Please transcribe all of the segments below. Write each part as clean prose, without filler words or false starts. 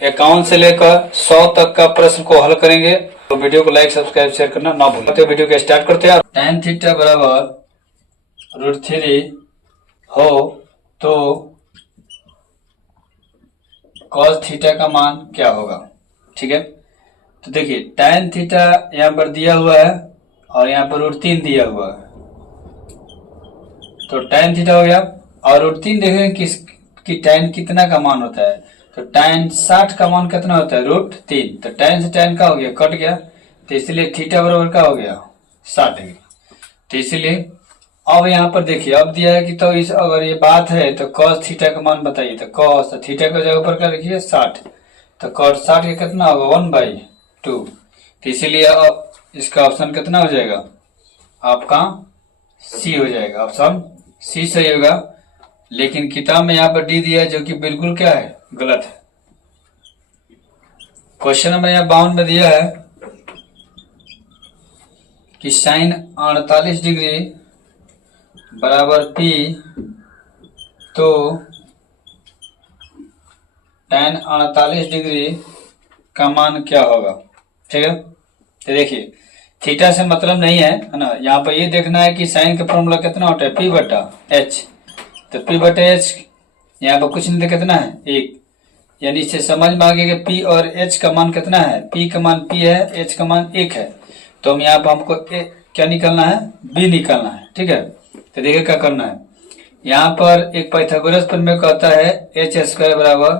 51 से लेकर 100 तक का प्रश्न को हल करेंगे। तो वीडियो को लाइक सब्सक्राइब शेयर करना ना भूलें। तो वीडियो को स्टार्ट करते हैं। tan थीटा बराबर √3 हो तो cos थीटा का मान क्या होगा। ठीक है, तो देखिए tan थीटा यहाँ पर दिया हुआ है और यहाँ पर √3 दिया हुआ है, तो tan थीटा हो गया। और √3 देखेंगे कि tan कितना का मान होता है, तो tan 60 का मान कितना होता है √3, तो tan से tan का हो गया कट गया, तो इसलिए थीटा बराबर का हो गया 60 डिग्री। तो इसलिए अब यहाँ पर देखिए अब दिया है कि तो इस अगर ये बात है तो cos थीटा का मान बताइए, तो cos थीटा को जगह पर क्या लिखिए 60, तो cos 60 का कितना होगा 1/2। तो इसीलिए अब इसका ऑप्शन कितना हो जाएगा आपका सी हो जाएगा, ऑप्शन सी सही होगा। लेकिन किताब में यहाँ पर डी दिया है जो कि बिल्कुल क्या है गलत है। क्वेश्चन नंबर यहाँ 52 में दिया है कि sin 48 डिग्री बराबर P तो tan 48 डिग्री का मान क्या होगा। ठीक है, तो देखिए थीटा से मतलब नहीं है ना, यहाँ पर ये देखना है कि साइन का फॉर्मूला कितना होता है P/H, तो P/H यहाँ पर कुछ नहीं, तो कितना है 1, यानी इससे समझ में आ गया कि P और H का मान कितना है, P का मान P है, H का मान 1 है, तो हम यहाँ पर हमको क्या निकालना है B निकालना है। ठीक है, तो देखिए क्या करना है, यहाँ पर एक पाइथागोरस प्रमेय कहता है h² बराबर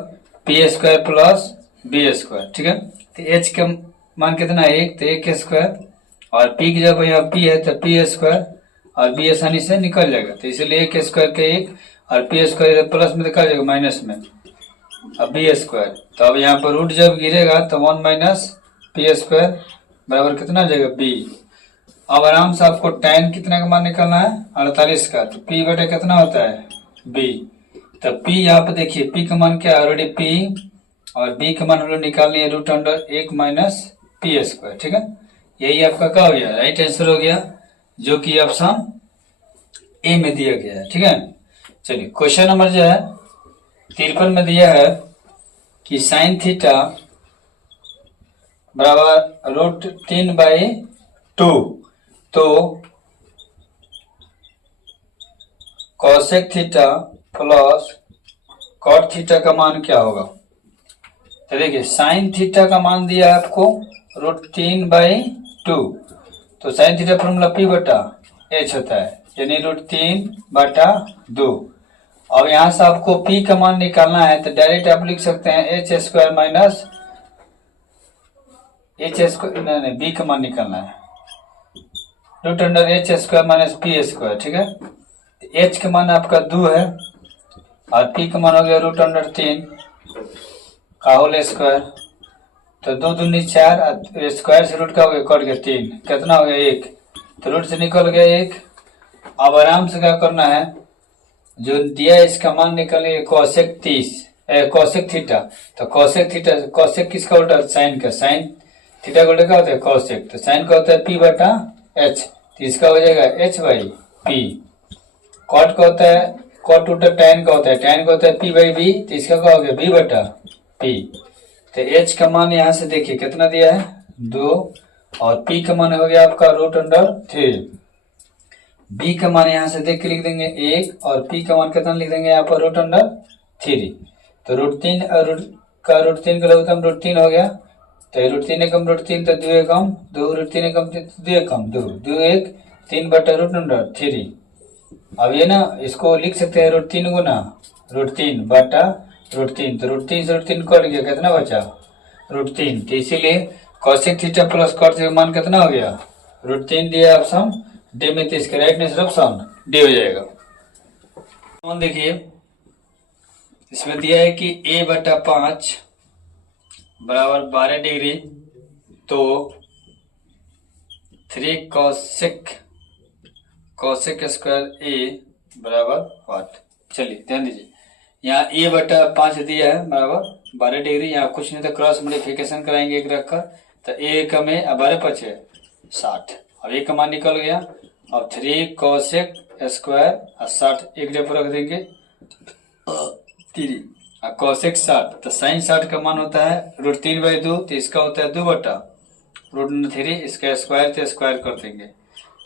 p² प्लस b²। ठीक है, तो h का मान कितना है 1, तो 1² और p की जब यहाँ p है तो p² और b आसानी से निकल जाएगा, तो इसलिए 1² के 1 और p² प्लस में निकल जाएगा माइनस में अब b²। तो अब यहाँ पर रूट जब गिरेगा तो 1 - p² बराबर कितना हो जाएगा b। अब आराम से आपको tan कितना का मान निकालना है 48 का, तो p/, कितना होता है b, तो p यहाँ पे देखिए p का मान क्या है ऑलरेडी p और b का मान हम लोग निकाल लिए √1 - p²। ठीक है, यही आपका क्या हो गया राइट आंसर हो गया, जो कि ऑप्शन ए में दिया गया है। ठीक है, चलिए क्वेश्चन नंबर जो है 53 में दिया है कि sin थीटा बराबर √3/2 तो cosec theta plus cot theta का मान क्या होगा। तो देखिए sin थीटा का मान दिया है आपको √3/2, तो sin थीटा फॉर्मूला P/H होता है, यानी √3/2। अब यहां से आपको P का मान निकालना है, तो डायरेक्ट आप लिख सकते हैं h² माइनस नहीं B का मान निकालना है √h² माइनस p²। ठीक है, h का मान आपका 2 है और p का मान हो गया √3 का होल स्क्वायर, तो 2 दूनी 4 और स्क्वायर से रूट का हो गया कट गया 3, कितना हो गया 1, तो रूट से निकल गया 1। अब आराम से क्या करना है, जो दिया है इसका मान निकलिए cosec थीटा, तो cosec किसका उल्टा साइन का, साइन थीटा का उल्टा क्या होता है cosec, तो साइन का होता है P/H, तो इसका हो जाएगा H/P। कॉट का होता है कॉट उल्टा tan का होता है, tan का होता है P/B, तो इसका क्या हो गया B/P। तो H का मान यहाँ से देखिए कितना दिया है 2 और P का मान हो गया आपका √3, B का मान यहाँ से देख के लिख देंगे 1 और P का मान कितना लिख देंगे यहाँ पर √3, तो √3 का लघुत्तम √3 हो गया, तो √3 एकम √3 तो 2 एकम 2, √3 एकम 2 एकम 2, 2 1 3/√3। अब ये ना इसको लिख सकते हैं √3 गुना √3/√3, तो √3 से √3 कट गया, कितना बचा √3, तो इसीलिए cosec theta plus cot theta मान कितना हो गया √3 दिया ऑप्शन डी में, तो इसका राइट आंसर ऑप्शन डी हो जाएगा। देखिए इसमें दिया है कि a/5 बराबर 12 डिग्री तो 3 cosec स्क्वायर a बराबर 8। चलिए ध्यान दीजिए यहाँ a/5 दिया है बराबर 12 डिग्री, यहाँ कुछ नहीं तो क्रॉस मॉडिफिकेशन कराएंगे एक रखकर, तो a कम है 12 × 5 = 60, अब a का मान निकल गया। अब 3 cosec स्क्वायर और 60 एक जगह पर रख देंगे 3, और कोसेक 60, तो साइन 60 का मान होता है √3/2, तो इसका होता है 2/√3, इसका स्क्वायर तो स्क्वायर कर देंगे,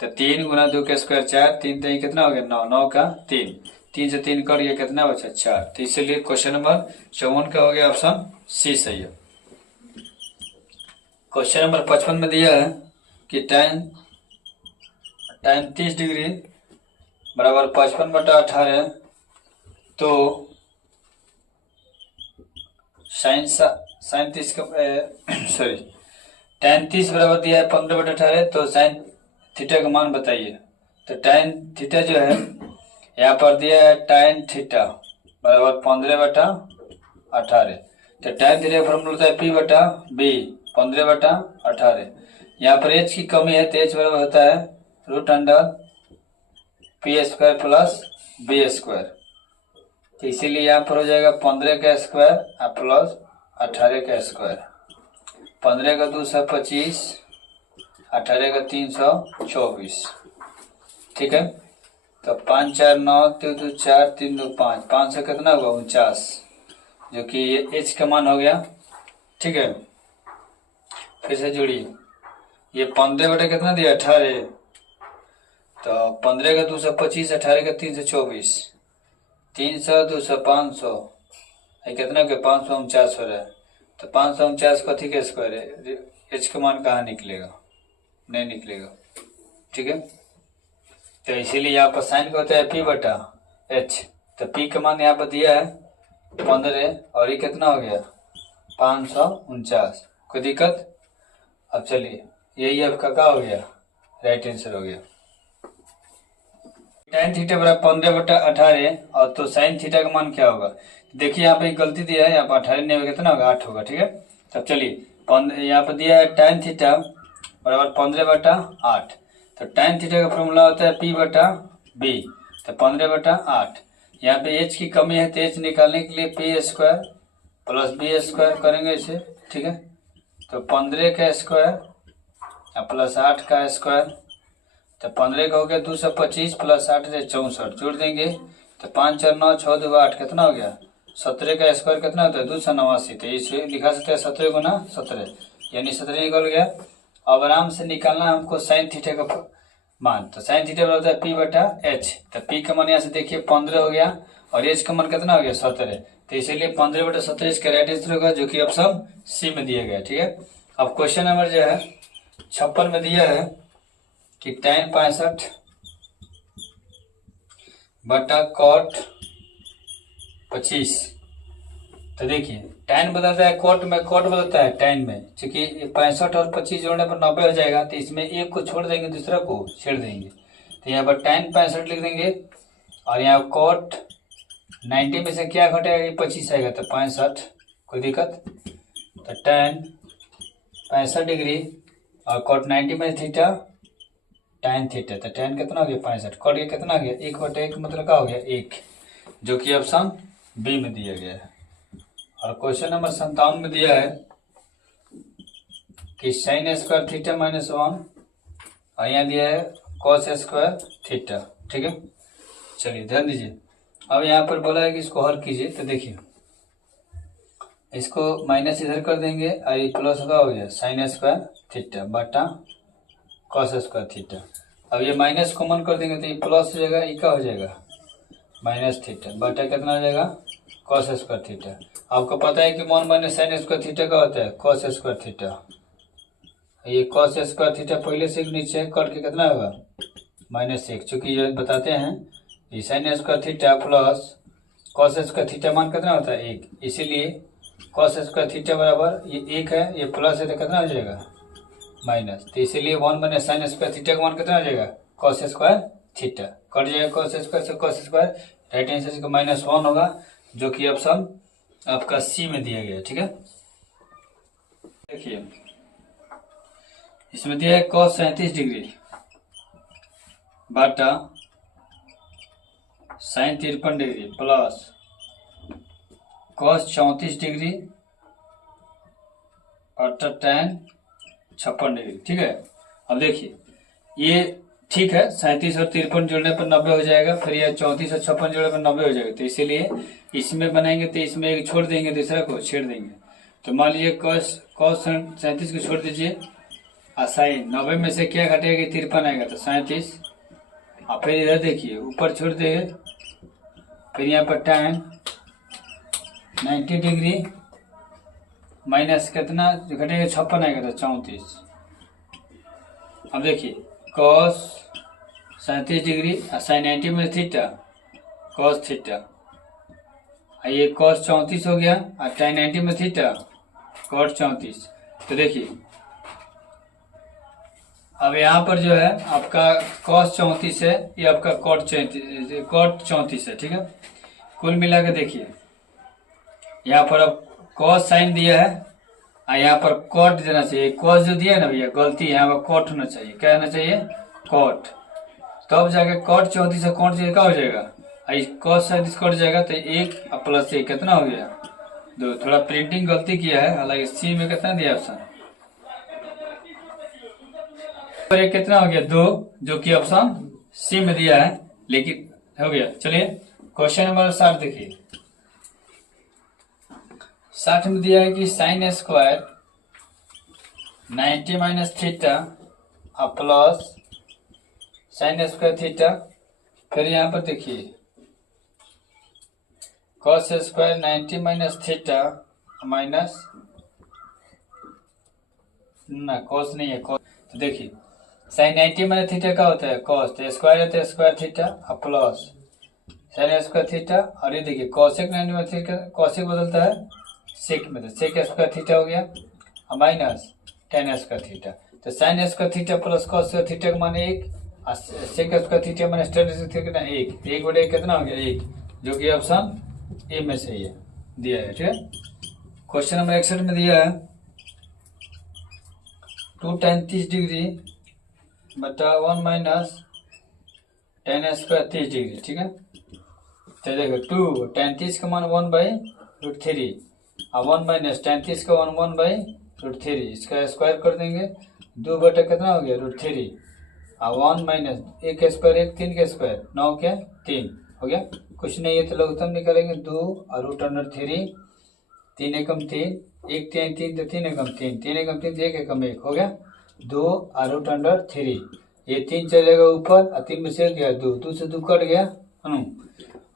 तो 3 × 2 का स्क्वायर 4, 3 3 कितना हो गया 9, 9 का 3, 3 से 3 कर गया कितना बचा 4, तो इसलिए क्वेश्चन नंबर 54 का हो गया ऑप्शन सी सही है। क्वेश्चन नंबर 55 में दिया है कि tan 30 डिग्री बराबर 55/18, तो साइन 30 का सॉरी tan 30 बराबर दिया है 15/18, तो साइन थीटा का मान बताइए। तो tan थीटा जो है यहाँ पर दिया है tan थीटा बराबर 15/18, तो tan थीटा का फॉर्मूला होता है P/B 15/18। यहाँ पर h की कमी है तो h बराबर होता है √p² प्लस b², तो इसीलिए यहाँ पर हो जाएगा 15 का स्क्वायर प्लस 18 का स्क्वायर, 15 का 2 × 25, 18 का 324, ठीक है। तो 5 4 9 2 2 4 3 2 5, 5 से कितना हुआ 49, जो कि ये h का मान हो गया, ठीक है। फिर से जोड़िए, ये 15 बटे कितना दिया 18, तो 15 का 2 × 25, 18 का 324, 300 200 500, कितना के 549 हो रहा है, तो 549 कथी का स्क्वायर है, एच का मान कहाँ निकलेगा, नहीं निकलेगा, ठीक है। तो इसीलिए यहाँ पर साइन का होता है P/H, तो P का मान यहाँ पर दिया है 15 और ये कितना हो गया 549, कोई दिक्कत। अब चलिए यही आपका क्या हो गया राइट आंसर हो गया। tan थीटा बराबर 15/18 और तो साइन थीटा का मान क्या होगा, देखिए यहाँ पे गलती दिया है, यहाँ पर 18 नहीं होगा कितना होगा 8 होगा, ठीक है। तब चलिए यहाँ पर दिया है tan थीटा बराबर 15/8, तो tan थीटा का फॉर्मूला होता है P/B, तो 15/8, यहाँ पे h की कमी है तो h निकालने के लिए p² प्लस b² करेंगे इसे, ठीक है। तो 15 का स्क्वायर प्लस 8 का स्क्वायर, तो 15 का हो गया 225 प्लस 8 से 64, जोड़ देंगे तो 5 4 9 6 2 8 कितना हो गया 17 का स्क्वायर कितना होता है 289, तो इसे लिखा सकते हैं 17 गुना 17, यानी 17 निकल गया। अब आराम से निकालना हमको साइन थीटा का मान, तो साइन थीटा होता है P/H, तो P का मान यहाँ से देखिए 15 हो गया और H का मान कितना हो गया 17, तो इसीलिए 15/17 इसका राइट आंसर होगा, जो कि ऑप्शन सी में दिया गया, ठीक है। अब क्वेश्चन नंबर जो है 56 में दिया है कि tan 65 बटा cot 25, तो देखिए tan बदलता है cot में, cot बदलता है tan में, क्योंकि 65 और 25 जोड़ने पर 90 हो जाएगा, तो इसमें एक को छोड़ देंगे दूसरा को छेड़ देंगे, तो यहाँ पर tan 65 लिख देंगे और यहाँ cot 90 में से क्या घटेगा 25 आएगा, तो 65, कोई दिक्कत। तो tan 65 डिग्री और cot 90 में थीटा tan थीटा, तो tan कितना हो गया 65, cot ये कितना हो गया 1/1, मतलब क्या हो गया 1, जो कि ऑप्शन बी में दिया गया है। और क्वेश्चन नंबर 57 में दिया है कि sin² थीटा -1 और यहाँ दिया है cos² थीटा, ठीक है। चलिए ध्यान दीजिए, अब यहाँ पर बोला है कि इसको हल कीजिए, तो देखिए इसको माइनस इधर कर देंगे और ये प्लस का हो गया sin² थीटा बटा cos² थीटा। अब ये माइनस कॉमन कर देंगे तो ये प्लस हो जाएगा, ये क्या हो जाएगा माइनस थीटा बटा कितना हो जाएगा cos² थीटा। आपको पता है कि 1 माइनस sin² थीटा का होता है cos² थीटा, ये cos² थीटा पहले से नीचे कट के कितना होगा -1, चूंकि ये बताते हैं ये sin² theta plus cos² theta मान कितना होता है 1, इसीलिए cos² थीटा बराबर ये 1 है, ये प्लस है तो कितना हो जाएगा माइनस, तो इसीलिए 1 माइनस sin² थीटा का मान कितना हो जाएगा cos² थीटा, कट जाएगा cos² से cos², राइट आंसर का -1 होगा, जो कि ऑप्शन आपका सी में दिया गया, ठीक है। देखिए इसमें दिया है cos 37 डिग्री बटा sin 53 degree plus cos 34 degree बटा tan 56 डिग्री, ठीक है। अब देखिए ये ठीक है, 37 और 53 जोड़ने पर 90 हो जाएगा, फिर यह 34 और 56 जोड़ने पर 90 हो जाएगा। तो इसीलिए इसमें बनाएंगे तो इसमें एक छोड़ देंगे, दूसरा को छेड़ देंगे। तो मान लीजिए कॉस 37 को छोड़ दीजिए, और साइन 90 में से क्या घटेगा, 53 आएगा, तो 37। और फिर इधर देखिए ऊपर छोड़ देंगे, फिर यहाँ पर tan 90 डिग्री माइनस कितना घटेगा, 56 आएगा, तो 34। अब देखिए cos 37 डिग्री और साइन 90 में थीटा, cos थीटा, ये cos 34 हो गया, और tan 90 में थीटा, cot 34। तो देखिए अब यहाँ पर जो है आपका cos 34 है, ये आपका cot 34 है, ठीक है। कुल मिला के देखिए यहाँ पर अब cos साइन दिया है, और यहाँ पर cot देना चाहिए। cos जो दिया है ना भैया, गलती है, यहाँ पर cot होना चाहिए। क्या होना चाहिए, cot। तब जाके cot 34 से cot क्या हो जाएगा, cos 37 कट जाएगा, तो 1 प्लस 1 कितना हो गया, 2। थोड़ा प्रिंटिंग गलती किया है, हालांकि सी में कितना दिया ऑप्शन, पर एक कितना हो गया, 2, जो कि ऑप्शन सी में दिया है, लेकिन हो गया। चलिए क्वेश्चन नंबर 60 देखिए। 60 में दिया है कि sine square 90 minus theta plus sign square theta, फिर यहाँ पर देखिए cos square 90 minus theta minus ना cos नहीं है cos। तो देखिए साइन 90 माइनस थीटा क्या होता है, cos, तो स्क्वायर है तो square theta plus sign square theta, और ये देखिए cosec 90 माइनस थीटा, cosec बदलता है सेक में, तो सेक स्क्वायर थीटा हो गया, माइनस tan स्क्वायर थीटा। तो sine square theta plus cos square theta का मान 1, और sec square theta minus tan square theta कितना 1, 1/1 कितना हो गया 1, जो कि ऑप्शन ए में सही है, दिया है, ठीक है। क्वेश्चन नंबर 61 में दिया है 2 tan 30 डिग्री बटा 1 माइनस tan स्क्वायर 30 डिग्री, ठीक है। तो देखो 2 tan 30 का मान 1/√3, और 1 माइनस tan 30 का मान 1/√3, इसका स्क्वायर कर देंगे, 2 बटा कितना हो गया √3, और 1 माइनस 1 का स्क्वायर 1, 3 का स्क्वायर 9 क्या 3 हो गया। कुछ नहीं है तो लघुत्तम निकालेंगे, 2 और √3, 3 एकम 3, 1 3 3 तो 3 एकम 3, 3 एकम 3 1 एकम 1 हो गया, 2 और √3, ये 3 चलेगा ऊपर, और 3 में से गया 2, 2 से 2 कट गया।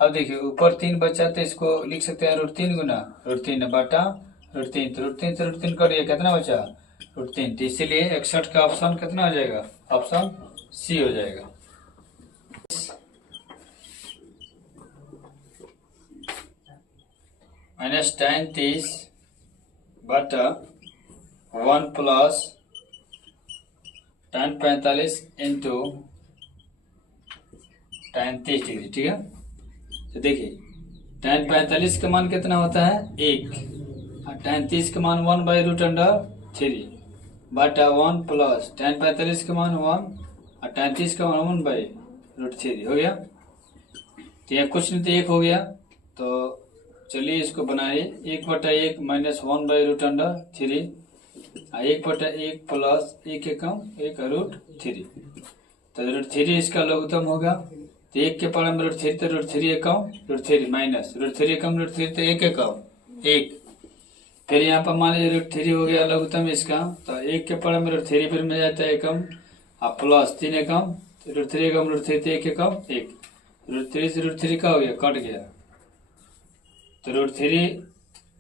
अब देखिए ऊपर 3 बचा, तो इसको लिख सकते हैं √3 गुना √3 बटा √3, तो √3 से √3 कट गया, कितना बचा √3। तो इसीलिए 61 का ऑप्शन कितना हो जाएगा, ऑप्शन सी हो जाएगा। माइनस tan 30 बटा 1 plus tan 45 into tan 30 degree, ठीक है। तो देखिए tan 45 का मान कितना होता है 1, और tan 30 का मान 1/√3 बटा 1 प्लस tan 45 का मान 1 और tan 30 का मान 1/√3 हो गया। तो यहाँ कुछ नहीं तो 1 हो गया, तो चलिए इसको बनाइए, 1/1 माइनस 1/√3, 1/1 प्लस 1 एकम 1/√3, तो √3 इसका लघुत्तम होगा, तो 1 के पावर में √3, तो √3 एकम √3 माइनस √3 एकम √3, तो 1 एकम 1, फिर यहाँ पर मान लीजिए √3 हो गया लघुत्तम इसका, तो 1 के पावर में √3 फिर में जाता है एकम, और प्लस 3 एकम, तो √3 एकम √3, तो 1 एकम 1, √3 से √3 का हो गया कट गया, तो √3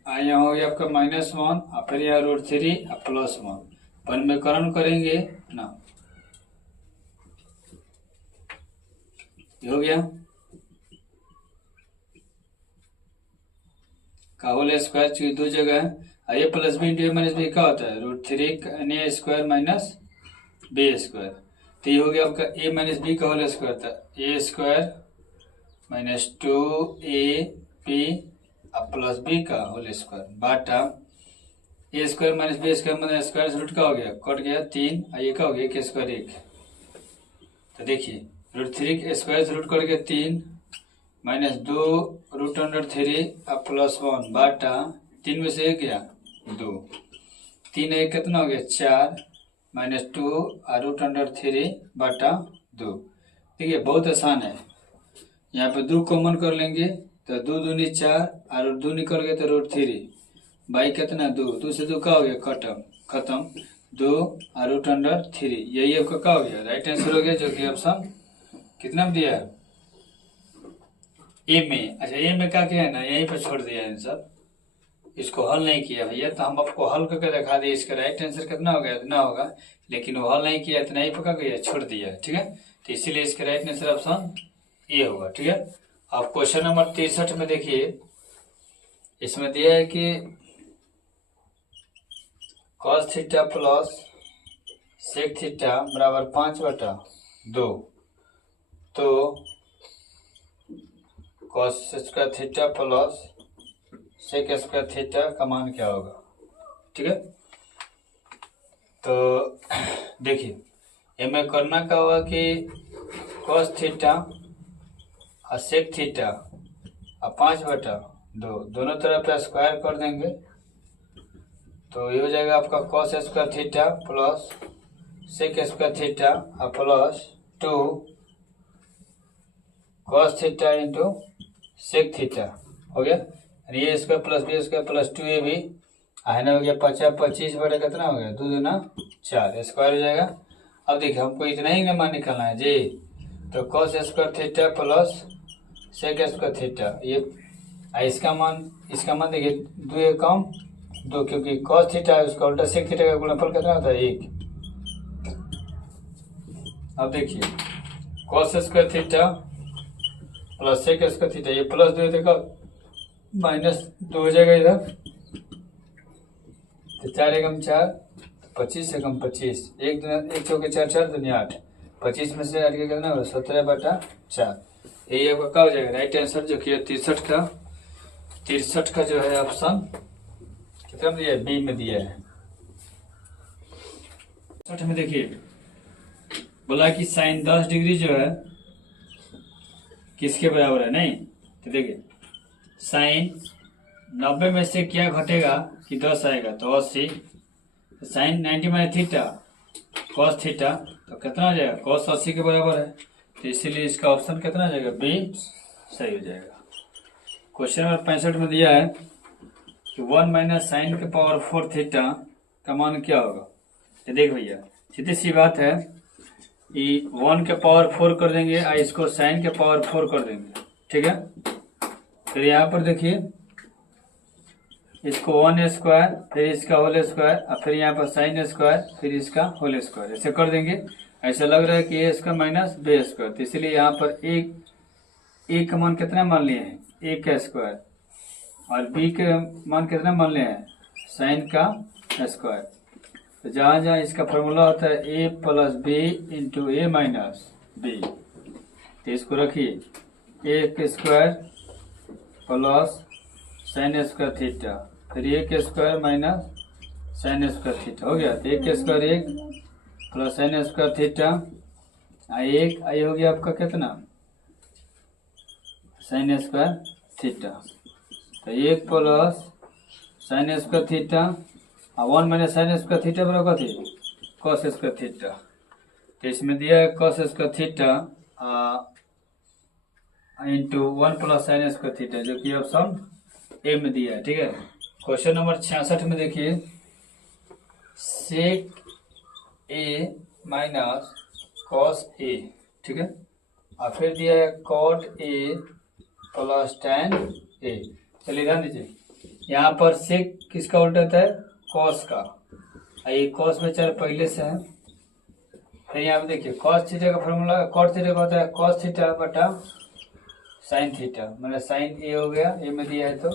यहाँ हो गया आपका -1, और फिर यहाँ √3 +1, परिमेयकरण करेंगे ना, ये हो गया का होल स्क्वायर, चूंकि 2 जगह है, a plus b into a minus b क्या होता है √3 a square minus b square, तो ये हो गया आपका a माइनस बी का होल स्क्वायर था, a square minus 2ab plus b का होल स्क्वायर बाटा a square minus b square, मतलब स्क्वायर रूट का हो गया कट गया 3, और ये का हो गया 1 स्क्वायर 1, तो देखिए √3 स्क्वायर से रूट कट गया 3 माइनस 2√3 प्लस 1 बाटा 3 में से 1 गया 2, 3 1 कितना हो गया 4 माइनस 2 √3 बाटा 2। देखिए बहुत आसान है, यहाँ पे 2 कॉमन कर लेंगे तो 2 दूनी 4 और 2 निकल गए तो √3 बाई कितना 2 से 2 का हो गया खत्म 2 और √3। यही आपका क्या हो गया राइट आंसर हो गया, जो कि ऑप्शन कितना में दिया है ए में। अच्छा ए में क्या किया है ना, यहीं पर छोड़ दिया है सब, इसको हल नहीं किया भैया, तो हम आपको हल करके दिखा दिए, इसका राइट आंसर कितना हो गया इतना होगा, लेकिन वो हल नहीं किया, इतना ही पका गया छोड़ दिया, ठीक है। तो इसीलिए इसका राइट आंसर ऑप्शन ए होगा, ठीक है। अब क्वेश्चन नंबर 63 में देखिए, इसमें दिया है कि cos theta plus sec theta बराबर 5/2, तो cos square theta plus sec square theta का मान क्या होगा, ठीक है। तो देखिए इनमें करना क्या होगा कि cos थीटा और sec थीटा और 5/2 दोनों तरफ स्क्वायर कर देंगे, तो ये हो जाएगा आपका cos square theta plus sec square theta और plus 2 cos theta into sec theta हो गया, ये square plus B square plus 2 भी है ना, हो गया 25 बटे कितना हो गया 2 दूना 4 स्क्वायर हो जाएगा। अब देखिए हमको इतना ही मान निकालना है जी, तो cos square theta plus sec square theta, ये इसका मान देखिए 2 कम 2, क्योंकि cos थीटा है उसका उल्टा sec थीटा का गुणनफल कितना होता है 1। अब देखिए cos square theta plus sec square theta, ये प्लस 2 देखो -2 हो जाएगा इधर, तो 4 एकम 4 25 एकम 25, 1 चौके 4 4 दूनी 8, 25 में से 8 के कितना होगा 17/4, यही आपका क्या हो जाएगा राइट आंसर, जो कि 63 का जो है ऑप्शन कितना में दिया है बी में दिया है। 60 में देखिए बोला कि साइन 10 डिग्री जो है किसके बराबर है, नहीं तो देखिए साइन 90 में से क्या घटेगा कि 10 आएगा तो 80, sine 90 minus theta cos theta तो कितना हो जाएगा cos 80 के बराबर है, तो इसीलिए इसका ऑप्शन कितना हो जाएगा बी सही हो जाएगा। क्वेश्चन नंबर 65 में दिया है कि 1 माइनस साइन के पावर 4 थीटा का मान क्या होगा। तो देख भैया सीधी सी बात है कि 1 के पावर 4 कर देंगे और इसको साइन के पावर 4 कर देंगे, ठीक है। फिर यहाँ पर देखिए इसको 1 स्क्वायर फिर इसका होल स्क्वायर और फिर यहाँ पर साइन स्क्वायर फिर इसका होल स्क्वायर, ऐसे कर देंगे। ऐसा लग रहा है कि ए स्क्वायर माइनस बी स्क्वायर, तो इसलिए यहाँ पर एक का मान कितना मान लिए हैं 1 का स्क्वायर और बी के मान कितना मान लिए हैं साइन का स्क्वायर। तो जहाँ जहाँ इसका फॉर्मूला होता है ए plus b into a minus B, तो इसको रखिए 1 square plus sign square theta फिर 1 square minus sign square theta हो गया, तो 1 square 1 plus sign square theta 1 आई हो गया आपका कितना साइन स्क्वायर थीटा, तो 1 प्लस साइन स्क्वायर थीटा और 1 माइनस साइन स्क्वायर थीटा बराबर थी cos स्क्वायर थीटा, तो इसमें दिया है cos square theta into 1 plus sign square theta, जो कि ऑप्शन ए में दिया है, ठीक है। क्वेश्चन नंबर 66 में देखिए सेक ए माइनस कॉस ए, ठीक है, और फिर दिया है कॉट ए प्लस tan ए। चलिए ध्यान दीजिए यहाँ पर सेक किसका उल्टा होता है कॉस का, ये कॉस में चार पहले से है। फिर यहाँ पे देखिए कॉस थीटा का फॉर्मूला कॉट थीटा का होता है कॉस थीटा बटा साइन थीटा, मतलब साइन ए हो गया ए में दिया है तो,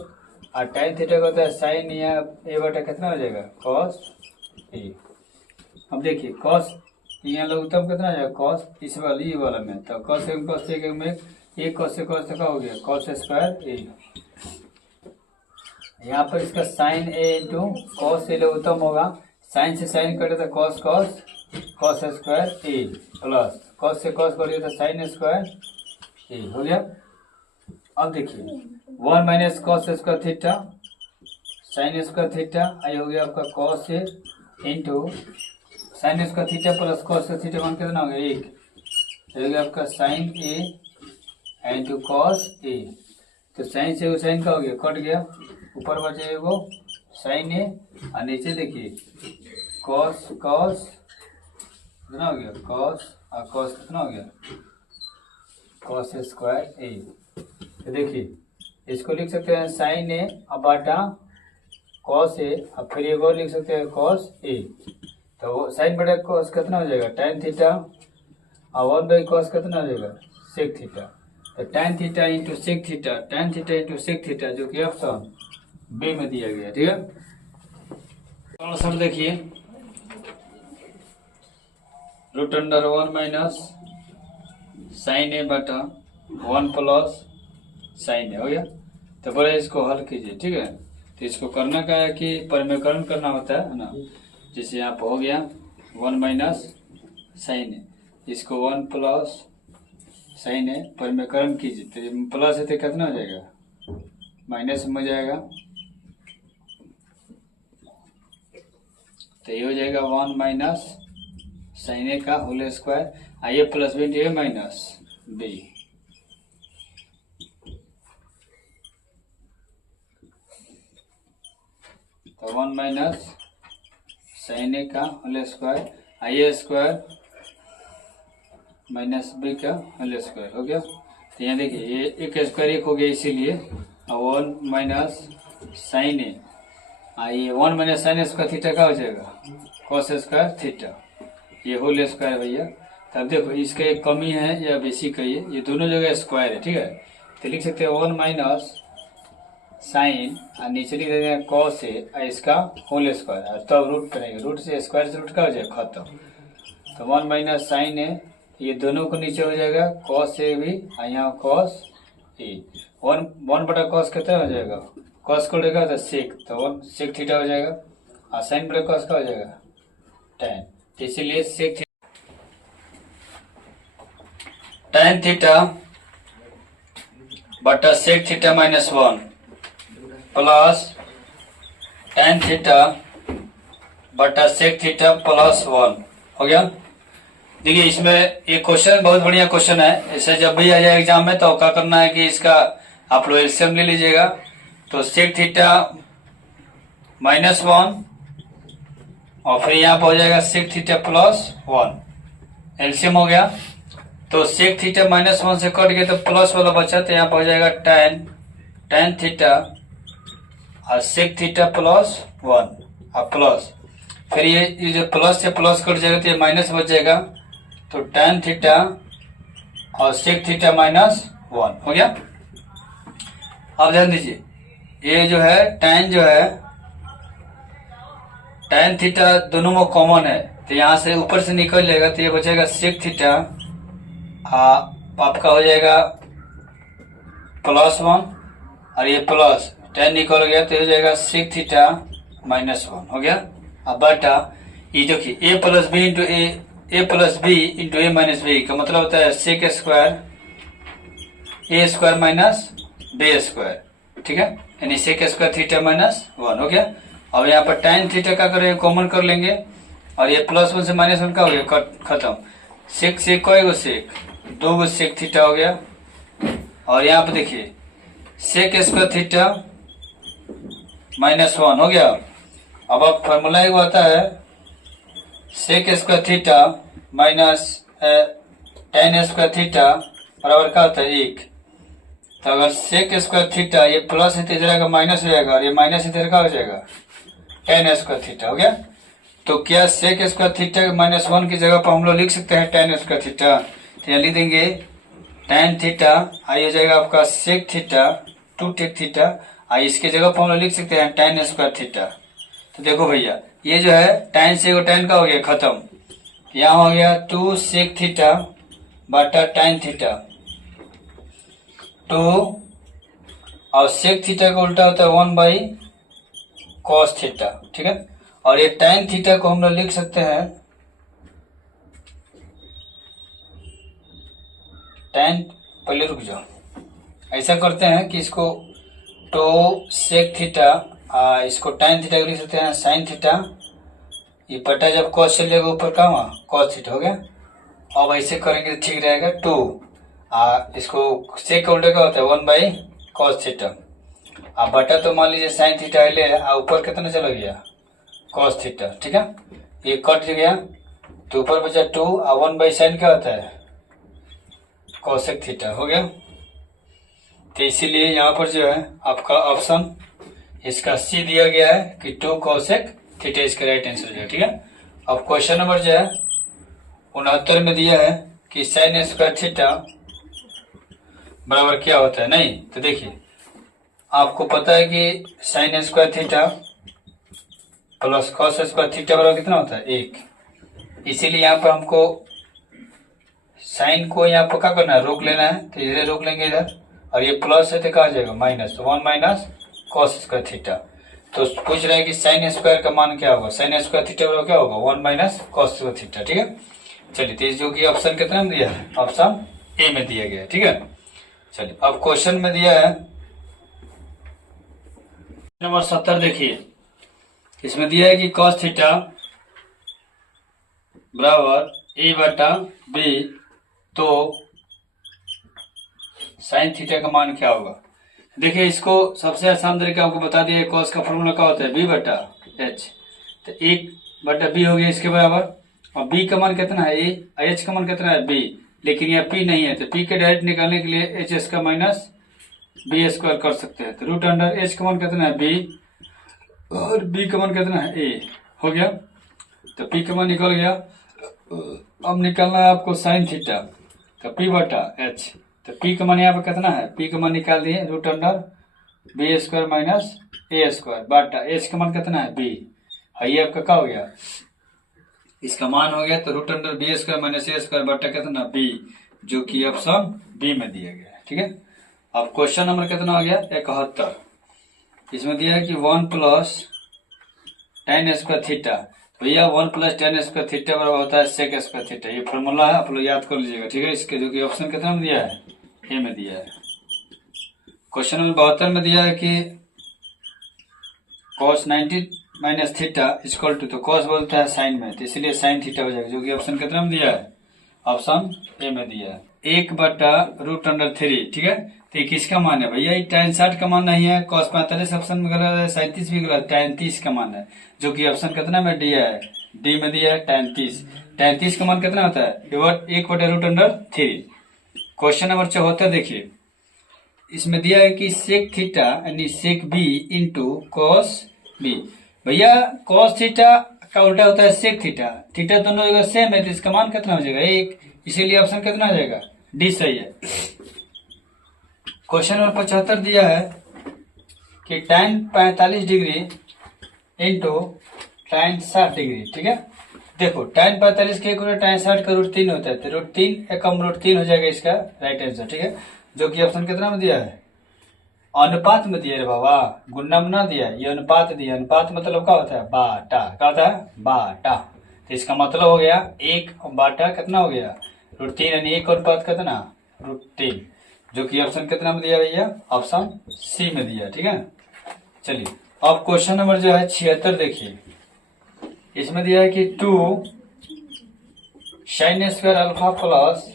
और tan थीटा का होता है साइन या ए बटा कितना हो जाएगा कॉस ए। अब देखिए कॉस यहाँ लघुत्तम कितना हो जाएगा कॉस इस वाली ये वाला में, तो कॉस एक में एक कॉस से कॉस तक हो गया कॉस स्क्वायर ए। यहाँ पर इसका साइन ए इंटू कॉस ए लघुत्तम होगा, साइन से साइन कटे तो कॉस कॉस कॉस स्क्वायर ए प्लस कॉस से कॉस कटे तो साइन स्क्वायर ए हो गया। अब देखिए 1 minus cos square theta sine square theta आई हो गया आपका cos A into sine square theta plus cos theta मान कितना हो गया 1, तो ये आपका sine A into cos A. तो साइन से साइन का हो गया, कट गया, ऊपर बचे वो साइन ए और नीचे देखिए कॉस कॉस कितना हो गया, कॉस और कॉस कितना हो गया, कॉस स्क्वायर ए। तो देखिए इसको लिख सकते हैं साइन ए और बाटा कॉस ए, और फिर एक और लिख सकते हैं कॉस ए। तो साइन बटा कॉस कितना हो जाएगा, tan थीटा, और 1/cos कितना हो जाएगा, sec थीटा। तो tan theta into sec theta, tan theta into sec theta, जो कि ऑप्शन बी में दिया गया। ठीक है, आंसर देखिए √1 माइनस साइन ए बटा 1 प्लस साइन ए हो गया। तो बोले इसको हल कीजिए। ठीक है, तो इसको करना क्या है कि परिमेयकरण करना होता है ना। जैसे यहाँ पर हो गया 1 माइनस साइन ए, इसको 1 प्लस साइन ए परिमेयकरण कीजिए। तो प्लस है तो कितना हो जाएगा, माइनस में हो जाएगा। तो ये हो जाएगा 1 माइनस साइन ए का होल स्क्वायर, आइए plus b into a minus B. तो 1 माइनस साइन ए का होल स्क्वायर, आइए स्क्वायर माइनस बी का होल स्क्वायर हो गया। तो यहाँ देखिए ये एक स्क्वायर एक हो गया, इसीलिए 1 माइनस साइन ए, आइए 1 माइनस साइन स्क्वायर थीटा का हो जाएगा कॉस स्क्वायर थीटा, ये होल स्क्वायर भैया। तब देखो इसका एक कमी है या बेसी का, ये दोनों जगह स्क्वायर है। ठीक है, तो लिख सकते हैं 1 माइनस साइन और नीचे लिख देते हैं कॉस ए और इसका होल स्क्वायर, और तब रूट करेंगे, रूट से स्क्वायर से रूट का हो जाएगा खत्म। तो 1 माइनस साइन ए, ये दोनों को नीचे हो जाएगा कॉस ए भी, और यहाँ कॉस ए, 1 बटा कॉस कितना हो जाएगा, कॉस को लेगा तो सेक, तो 1 सेक थीटा हो जाएगा, और साइन बटा कॉस का हो जाएगा tan। इसीलिए सेक tan थीटा बटा sec theta minus 1 plus tan theta बटा सेक थीटा प्लस 1 हो गया। देखिए इसमें एक क्वेश्चन बहुत बढ़िया क्वेश्चन है, इसे जब भी आ जाए एग्जाम में तो क्या करना है कि इसका आप लोग एलसीएम ले लीजिएगा। तो सेक थीटा माइनस 1 और फिर यहाँ पर हो जाएगा सेक थीटा प्लस 1, एलसीएम हो गया। तो सेक थीटा माइनस 1 से कट गया तो प्लस वाला बचा, तो यहाँ पर हो जाएगा tan थीटा और सेक थीटा प्लस 1 और प्लस, फिर ये जो प्लस से प्लस कट जाएगा तो ये माइनस बच जाएगा। तो tan थीटा और सेक थीटा माइनस 1 हो गया। अब ध्यान दीजिए ये जो है tan थीटा दोनों में कॉमन है, तो यहाँ से ऊपर से निकल जाएगा, तो ये बचेगा सेक थीटा आपका हो जाएगा प्लस 1 और ये प्लस tan निकल गया तो हो जाएगा सेक थीटा माइनस 1 हो गया। अब बटा ये देखिए ए plus b into A plus b into a minus b का मतलब होता है सेक स्क्वायर ए स्क्वायर माइनस बी स्क्वायर। ठीक है, यानी सेक स्क्वायर थीटा माइनस 1 हो गया। अब यहाँ पर tan थीटा का करेंगे, कॉमन कर लेंगे, और ये प्लस 1 से माइनस 1 का हो गया खत्म। सेक सेक कई गो सेक, 2 गो सेक थीटा हो गया। और यहाँ पर देखिए सेक स्क्वायर थीटा माइनस 1 हो गया। अब फॉर्मूला एक आता है sec square theta minus tan square theta बराबर क्या होता है 1। तो अगर सेक स्क्वायर थीटा ये प्लस है तो इधर का माइनस हो जाएगा, और ये माइनस इधर का हो जाएगा tan स्क्वायर थीटा हो गया। तो क्या सेक स्क्वायर थीटा माइनस 1 की जगह पर हम लोग लिख सकते हैं tan स्क्वायर थीटा, तो यहाँ लिख देंगे tan थीटा आई हो जाएगा आपका सेक थीटा 2 टेक थीटा, आई इसके जगह पर हम लोग लिख सकते हैं tan स्क्वायर थीटा। तो देखो भैया ये जो है tan से tan का हो गया खत्म, यहाँ हो गया 2 सेक थीटा बटा tan थीटा 2, और सेक थीटा का उल्टा होता है 1/cos थीटा। ठीक है, और ये tan थीटा को हम लोग लिख सकते हैं tan, पहले रुक जाओ, ऐसा करते हैं कि इसको 2 सेक थीटा इसको tan थीटा को लिख सकते हैं sin थीटा, ये बटा जब cos चलेगा ऊपर का वहाँ cos थीटा हो गया। अब ऐसे करेंगे तो ठीक रहेगा। 2 इसको सेक का उल्टा क्या होता है 1/cos थीटा। बटा तो मान लीजिए साइन थीटा ले ऊपर कितना चला गया cos थीटा। ठीक है, ये कट गया तो ऊपर बचा 2 1/sin क्या होता है cosec थीटा हो गया। तो इसीलिए यहाँ पर जो है आपका ऑप्शन इसका सी दिया गया है कि 2 cosec थीटा इसका राइट आंसर हो जाएगा। ठीक है, अब क्वेश्चन नंबर जो है 69 में दिया है कि साइन स्क्वायर थीटा बराबर क्या होता है। नहीं तो देखिए आपको पता है कि sign square theta plus cos square theta बराबर कितना होता है 1। इसीलिए यहाँ पर हमको साइन को यहाँ पर क्या करना है रोक लेना है, तो इधर रोक लेंगे इधर, और ये प्लस है तो कहा जाएगा माइनस, तो 1 - cos स्क्वायर थीटा। तो पूछ रहा है कि साइन स्क्वायर का मान क्या होगा, साइन स्क्वायर थीटा बराबर क्या होगा 1 - cos स्क्वायर थीटा। ठीक है, चलिए तो जो कि ऑप्शन कितना में दिया है, ऑप्शन ए में दिया गया है। ठीक है, चलिए अब क्वेश्चन में दिया है नंबर 70। देखिए इसमें दिया है कि cos थीटा बराबर a/b, तो साइन थीटा का मान क्या होगा। देखिए इसको सबसे आसान तरीका आपको बता दिया, cos का फॉर्मूला क्या होता है b/h, तो 1/b हो गया इसके बराबर। और b का मान कितना है a, h का मान कितना है b, लेकिन यहाँ p नहीं है, तो p के डायरेक्ट निकालने के लिए h का माइनस b स्क्वायर कर सकते हैं। तो रूट अंडर h का मान कितना है b और b का मान कितना है a हो गया। तो p का मान निकल गया। अब निकालना है आपको साइन थीटा, तो p/h, तो p का मान यहाँ पर कितना है, p का मान निकाल दिए root under b square minus a square बटा h का मान कितना है b, ये आपका क्या हो गया इसका मान हो गया, तो root under b square minus a square बटा कितना b, जो कि ऑप्शन बी में दिया गया है। ठीक है, अब क्वेश्चन नंबर कितना हो गया 71। इसमें दिया है कि 1 + tan स्क्वायर थीटा, भैया 1 + tan स्क्वायर थीटा बराबर होता है sec स्क्वायर थीटा। ये फॉर्मूला है, आप लोग याद कर लीजिएगा। ठीक है, इसके जो कि ऑप्शन कितना में दिया है ए में दिया है। क्वेश्चन नंबर 72 में दिया है कि cos 90 - थीटा इक्वल टू, तो cos बोलता है साइन में, तो इसलिए साइन थीटा हो जाएगा, जो कि ऑप्शन कितना में दिया है ऑप्शन ए में दिया है 1/√3। ठीक है, तो ये किसका मान है भैया, ये tan 60 का मान नहीं है, cos 45 ऑप्शन में गलत है, 37 भी गलत, tan 30 का मान है, जो कि ऑप्शन कितना में दिया है डी में दिया है tan 30। tan 30 का मान कितना होता है 1/√3। क्वेश्चन नंबर 74 देखिए, इसमें दिया है कि सेक थीटा यानी सेक बी इंटू कॉस बी। भैया cos थीटा का उल्टा होता है सेक थीटा, थीटा दोनों जगह सेम है, तो इसका मान कितना हो जाएगा 1, इसीलिए ऑप्शन कितना हो जाएगा डी सही है। क्वेश्चन नंबर 75 दिया है कि tan 45 degree into tan 60 degree. ठीक है, देखो tan 45 के tan 60 का √3 होता है, तो √3 कम √3 हो जाएगा इसका राइट आंसर। ठीक है, जो कि ऑप्शन कितना में दिया है अनुपात में दिया है बाबा, गुना में ना दिया है, ये अनुपात दिया। अनुपात मतलब क्या होता है बाटा, क्या होता है बाटा, तो इसका मतलब हो गया 1/, कितना हो गया √3, यानी 1 अनुपात कितना √3, जो कि ऑप्शन कितना में दिया भैया ऑप्शन सी में दिया। ठीक है, चलिए अब क्वेश्चन नंबर जो है 76 देखिए, इसमें दिया है कि 2 sin square alpha plus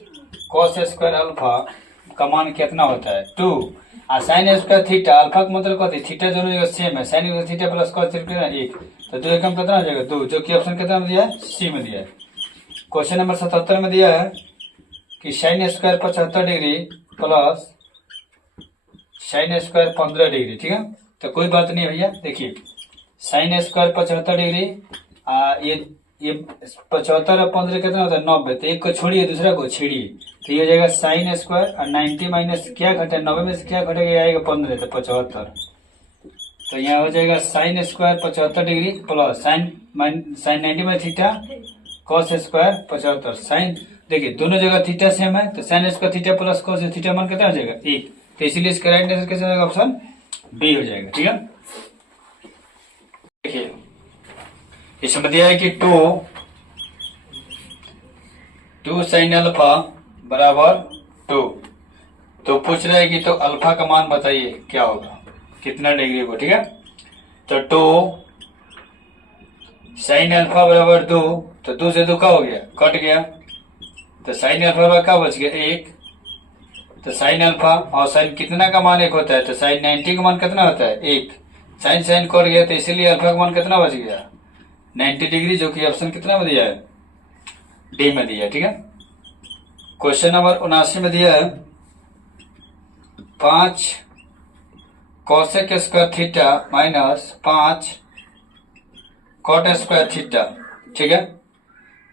cos square alpha का मान कितना होता है 2, और साइन स्क्वायर थीटा, अल्फा का मतलब क्या, थीटा दोनों जगह सेम है, sine theta plus cos theta 1, तो 2 एकम कितना हो जाएगा 2, जो कि ऑप्शन कितना में दिया है सी में दिया है। क्वेश्चन नंबर 77 में दिया है कि sine square 75 degree plus sine square 15 degree. ठीक है, तो कोई बात नहीं है भैया, देखिए साइन स्क्वायर 75 डिग्री, ये 75 और 15 कितना होता है 90, तो एक को छोड़िए दूसरा को छेड़िए, तो ये हो जाएगा साइन स्क्वायर, और 90 माइनस क्या घटे 90 में से क्या घटेगा आएगा 15, तो 75, तो यहाँ हो जाएगा sine square 75 degree plus sign 90 में थीटा cos स्क्वायर 75 साइन, देखिए दोनों जगह थीटा सेम है, तो sine square theta plus cos theta मान कितना हो जाएगा 1, तो इसीलिए इसका राइट आंसर कैसे होगा ऑप्शन बी हो जाएगा। ठीक है, देखिए इसमें दिया है कि 2 sin अल्फा बराबर 2, तो पूछ रहा है कि तो अल्फा का मान बताइए क्या होगा कितना डिग्री को। ठीक है, तो 2 sin अल्फा बराबर 2, तो 2 से 2 का हो गया कट गया, तो साइन अल्फा का बच गया 1। तो साइन अल्फा और साइन कितना का मान 1 होता है, तो साइन 90 का मान कितना होता है 1। साइन साइन कट गया, तो इसीलिए अल्फा का मान कितना बच गया 90 डिग्री, जो कि ऑप्शन कितना में दिया है, डी में दिया है। ठीक है, क्वेश्चन नंबर 79 में दिया है 5 cosec square theta minus 5 cot square theta. ठीक है,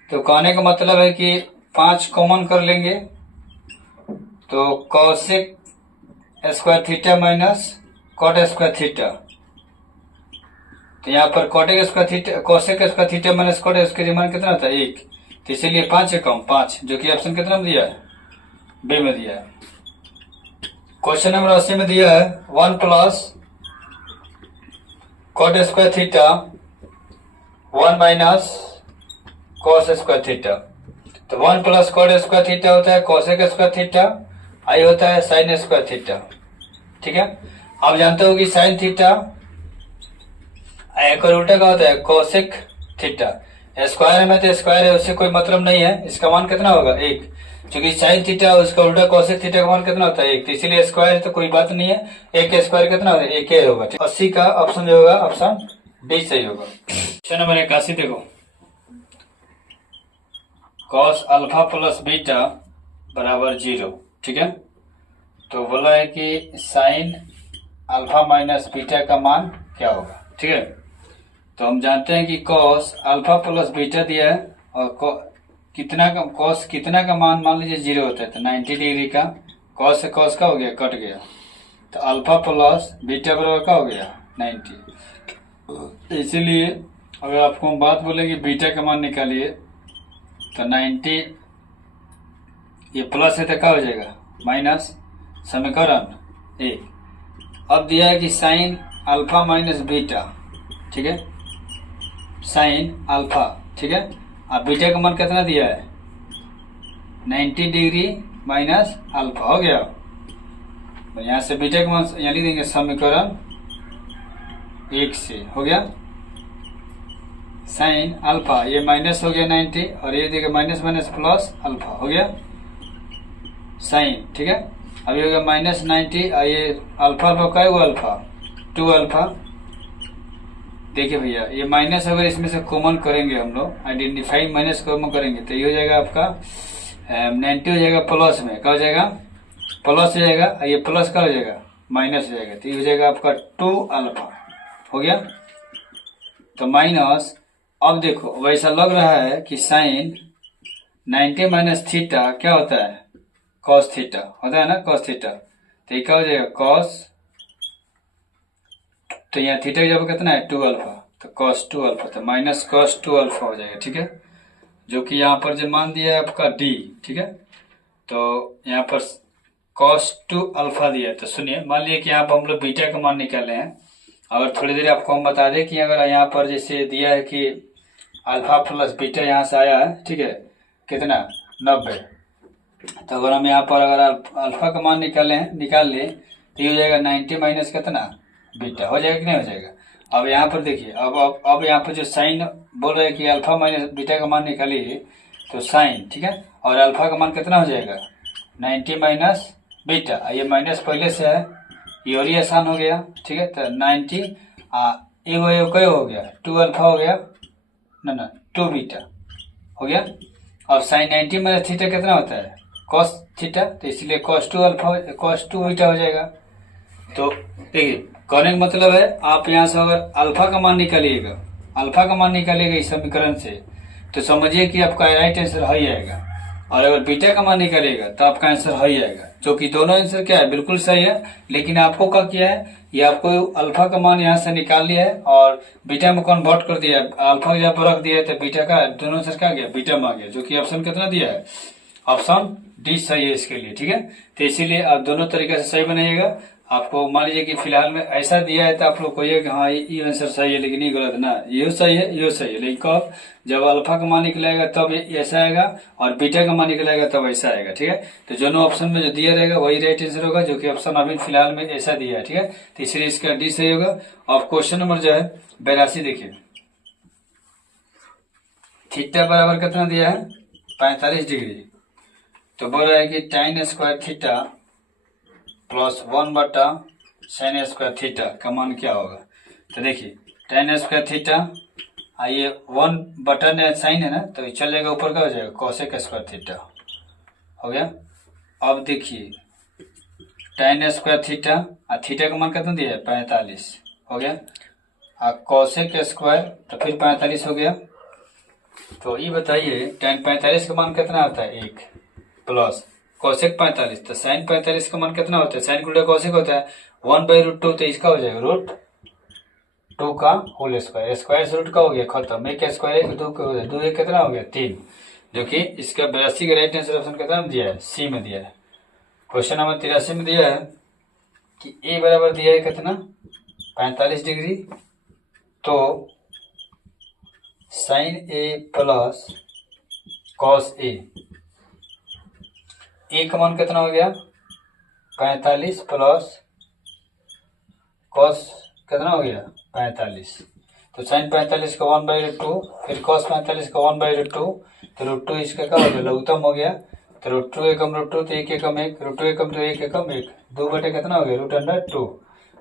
तो कहने का मतलब है कि 5 कॉमन कर लेंगे, तो cosec square theta minus cot square theta. तो यहाँ पर cosec square theta, cosec square theta minus cot square मान कितना होता है 1, तो इसीलिए 5 है कम 5, जो कि ऑप्शन कितना में दिया है, बी में दिया है। क्वेश्चन नंबर 80 में दिया है 1 plus cot square theta 1 minus cos square theta. तो 1 प्लस कॉट स्क्वायर थीटा होता है कोसेक स्क्वायर थीटा, आई होता है साइन स्क्वायर थीटा। ठीक है, आप जानते हो कि साइन थीटा एक और उल्टा का होता है कोसेक थीटा। स्क्वायर में तो स्क्वायर है, उससे कोई मतलब नहीं है, इसका मान कितना होगा 1, क्योंकि साइन थीटा उसका उल्टा कोसेक थीटा का मान कितना होता है 1, तो इसीलिए स्क्वायर तो कोई बात नहीं है, 1 का स्क्वायर कितना होगा 1 ही होगा। 80 का ऑप्शन जो होगा ऑप्शन डी सही होगा। क्वेश्चन नंबर 81 देखो, कॉस अल्फा प्लस बीटा बराबर 0। ठीक है, तो बोला है कि साइन अल्फा माइनस बीटा का मान क्या होगा। ठीक है, तो हम जानते हैं कि कॉस अल्फा प्लस बीटा दिया है, और कितना का कॉस कितना का मान लीजिए 0 होता है, तो 90 डिग्री का कॉस से कॉस का हो गया कट गया, तो अल्फा प्लस बीटा बराबर का हो गया 90। इसीलिए अगर आपको हम बात बोलेंगे बीटा का मान निकालिए, तो 90 ये प्लस है तो क्या हो जाएगा माइनस, समीकरण 1। अब दिया है कि साइन अल्फा माइनस बीटा। ठीक है, साइन अल्फा। ठीक है, अब बीटा का मान कितना दिया है 90 डिग्री माइनस अल्फा हो गया। तो यहां से बीटा का मान यहाँ लिख देंगे समीकरण 1 से हो गया साइन अल्फा, ये माइनस हो गया 90, और ये देखिए माइनस माइनस प्लस अल्फा हो गया साइन। ठीक है, अभी हो गया माइनस 90, और ये अल्फा अल्फा क्या हुआ अल्फा 2 अल्फा। देखिए भैया ये माइनस अगर इसमें से कॉमन करेंगे हम लोग, आइडेंटिफाई माइनस कॉमन करेंगे, तो ये हो जाएगा आपका 90 हो जाएगा प्लस में क्या हो जाएगा प्लस हो जाएगा, और ये प्लस का हो जाएगा माइनस हो जाएगा, तो ये हो जाएगा आपका 2 अल्फा हो गया। तो माइनस, अब देखो वैसा लग रहा है कि साइन 90 माइनस थीटा क्या होता है कॉस थीटा होता है ना, कॉस थीटा, तो ये क्या हो जाएगा कॉस, तो यहाँ थीटा की जगह कितना है 2 अल्फा, तो कॉस 2 अल्फा, तो माइनस कॉस 2 अल्फा हो जाएगा। ठीक है, जो कि यहाँ पर जो मान दिया है आपका डी। ठीक है, तो यहाँ पर कॉस 2 अल्फा दिया है, तो सुनिए मान लिया कि यहाँ पर हम लोग बीटा का मान निकाले हैं, अगर थोड़ी देर आपको हम बता दें कि अगर यहाँ पर जैसे दिया है कि अल्फा प्लस बीटा यहाँ से आया है, ठीक है कितना 90, तो अगर हम यहाँ पर अगर अल्फा का मान निकाल ले, तो ये हो जाएगा 90 माइनस कितना बीटा हो जाएगा कि नहीं हो जाएगा। अब यहाँ पर देखिए, अब यहाँ पर जो साइन बोल रहे हैं कि अल्फा माइनस बीटा का मान निकालिए, तो साइन ठीक है, और अल्फा का मान कितना हो जाएगा 90 माइनस बीटा, ये माइनस पहले से है, ये और ही आसान हो गया। ठीक है, तो 90 ये क्या हो गया 2 अल्फा हो गया ना 2 बीटा हो गया। और साइन 90 माइनस थीटा कितना होता है कॉस थीटा, तो इसलिए कॉस 2 अल्फा कॉस 2 बीटा हो जाएगा। तो देखिए कहने का मतलब है आप यहाँ से अगर अल्फा का मान निकालिएगा इस समीकरण से, तो समझिए कि आपका राइट आंसर ही आएगा, और अगर बीटा का मान निकालिएगा तो आपका आंसर ही आएगा, जो कि दोनों आंसर क्या है बिल्कुल सही है। लेकिन आपको क्या किया है, ये आपको अल्फा का मान यहाँ से निकाल लिया है और बीटा में कन्वर्ट कर दिया है, अल्फा का जब रख दिया है तो बीटा का दोनों आंसर क्या गया बीटा में आ गया, जो कि ऑप्शन कितना दिया है ऑप्शन डी सही है इसके लिए। ठीक है, तो इसीलिए आप दोनों तरीके से सही बनाइएगा। आपको मान लीजिए कि फिलहाल में ऐसा दिया है तो आप लोग कहिए कि हाँ ये आंसर सही है, लेकिन ये गलत ना, ये सही है ये सही है, लेकिन कब जब अल्फा का मान निकलेगा तब ऐसा आएगा और बीटा का मान निकलेगा तब ऐसा आएगा। ठीक है, तो दोनों ऑप्शन में जो दिया रहेगा वही राइट आंसर होगा, जो कि ऑप्शन अभी फिलहाल में ऐसा दिया है। ठीक है, तो इसलिए इसका डी सही होगा। अब क्वेश्चन नंबर जो है 82 देखिए, थीटा बराबर कितना दिया है 45 डिग्री, तो बोल रहा है कि tan square theta plus 1/sin square theta का मान क्या होगा। तो देखिए tan स्क्वायर थीटा, ये 1/sin है ना, तो ये चल जाएगा ऊपर, का हो जाएगा cosec स्क्वायर थीटा हो गया। अब देखिए tan स्क्वायर थीटा, थीटा का मान कितना दिया है 45 हो गया, cosec स्क्वायर तो फिर 45 हो गया। तो ये बताइए tan 45 का मान कितना आता है 1 प्लस cosec 45, तो sin 45 का मान कितना होता है, sin गुणा cosec होता है 1/√2, तो इसका हो जाएगा √2 का होल स्क्वायर, स्क्वायर से रूट का हो गया खत्म, एक स्क्वायर 1 2 का हो गया, 2 1 कितना हो गया 3, जो कि इसका 82 का राइट आंसर ऑप्शन कितना दिया है, सी में दिया है। क्वेश्चन नंबर 83 में दिया है कि ए बराबर दिया है कितना 45 डिग्री, तो sign A plus cos A का मान कितना हो गया 45 प्लस कॉस कितना हो गया 45, तो साइन 45 का 1/√2, फिर कॉस 45 का 1/√2, तो √2 इसका क्या हो गया लघुत्तम हो गया, तो √2 एकम √2 तो 1 एकम 1, √2 एकम तो 1 एकम 1, 2 बटे कितना हो गया √2,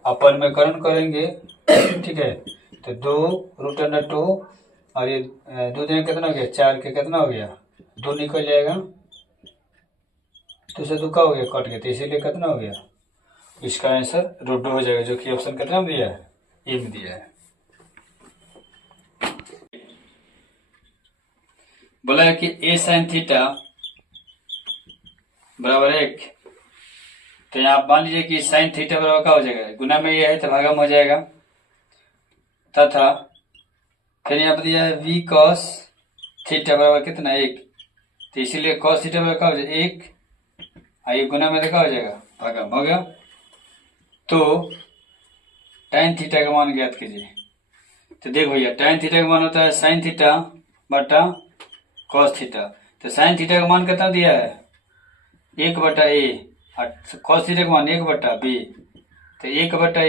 अपन में करण करेंगे ठीक है, तो 2 √2 और ये 2 दिन कितना हो गया 4 के कितना हो गया 2 निकल जाएगा, तो से 2 का हो गया कट गया, तो इसीलिए कितना हो गया, इसका आंसर √2 हो जाएगा, जो कि ऑप्शन कितना में दिया है ए में दिया है। बोला है कि ए साइन थीटा बराबर 1, तो यहाँ मान लीजिए कि साइन थीटा बराबर क्या हो जाएगा, गुना में ये है तो भागा में हो जाएगा, तथा फिर यहाँ पर दिया है वी कॉस थीटा बराबर कितना 1, तो इसीलिए कॉस थीटा बराबर क्या हो जाएगा 1, ये गुना में तो क्या हो जाएगा भागा में हो गया। तो tan थीटा का मान ज्ञात कीजिए, तो देखो भैया tan थीटा का मान होता है साइन थीटा बटा कॉस थीटा, तो साइन थीटा का मान कितना दिया है 1/a, और कॉस थीटा का मान 1/b, तो 1/a,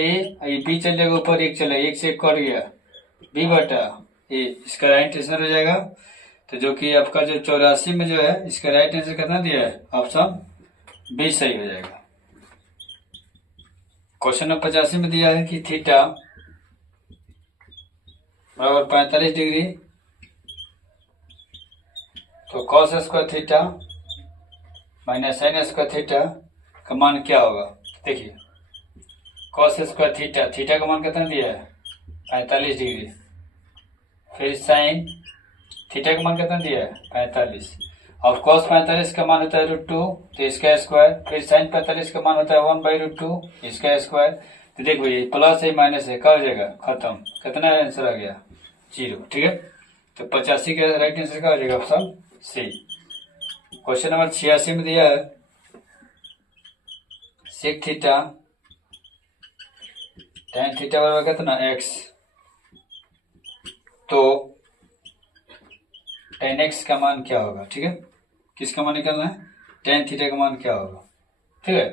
ये b चल जाएगा ऊपर, 1 चला 1 से 1 कट गया b/a, इसका राइट आंसर हो जाएगा। तो जो कि आपका जो 84 में जो है इसका राइट आंसर कितना दिया है ऑप्शन बी सही हो जाएगा। क्वेश्चन नंबर 85 में दिया है कि थीटा बराबर 45 डिग्री, तो cos square theta minus sign square theta का मान क्या होगा। देखिए कॉस स्क्वायर थीटा, थीटा का मान कितना दिया है 45 डिग्री, फिर साइन थीटा का मान कितना दिया है 45, और कॉस 45 का मान होता है √2, तो इसका स्क्वायर, फिर साइन 45 का मान होता है 1/√2 इसका स्क्वायर, तो देखो ये प्लस है माइनस है क्या हो जाएगा खत्म, कितना आंसर आ गया 0, ठीक है। तो 85 का राइट आंसर क्या हो जाएगा ऑप्शन सी। क्वेश्चन नंबर 86 में दिया है सेक थीटा tan थीटा बराबर कितना x, तो tan x का मान क्या होगा, ठीक है, किसका मान निकालना है tan थीटा का मान क्या होगा, ठीक है।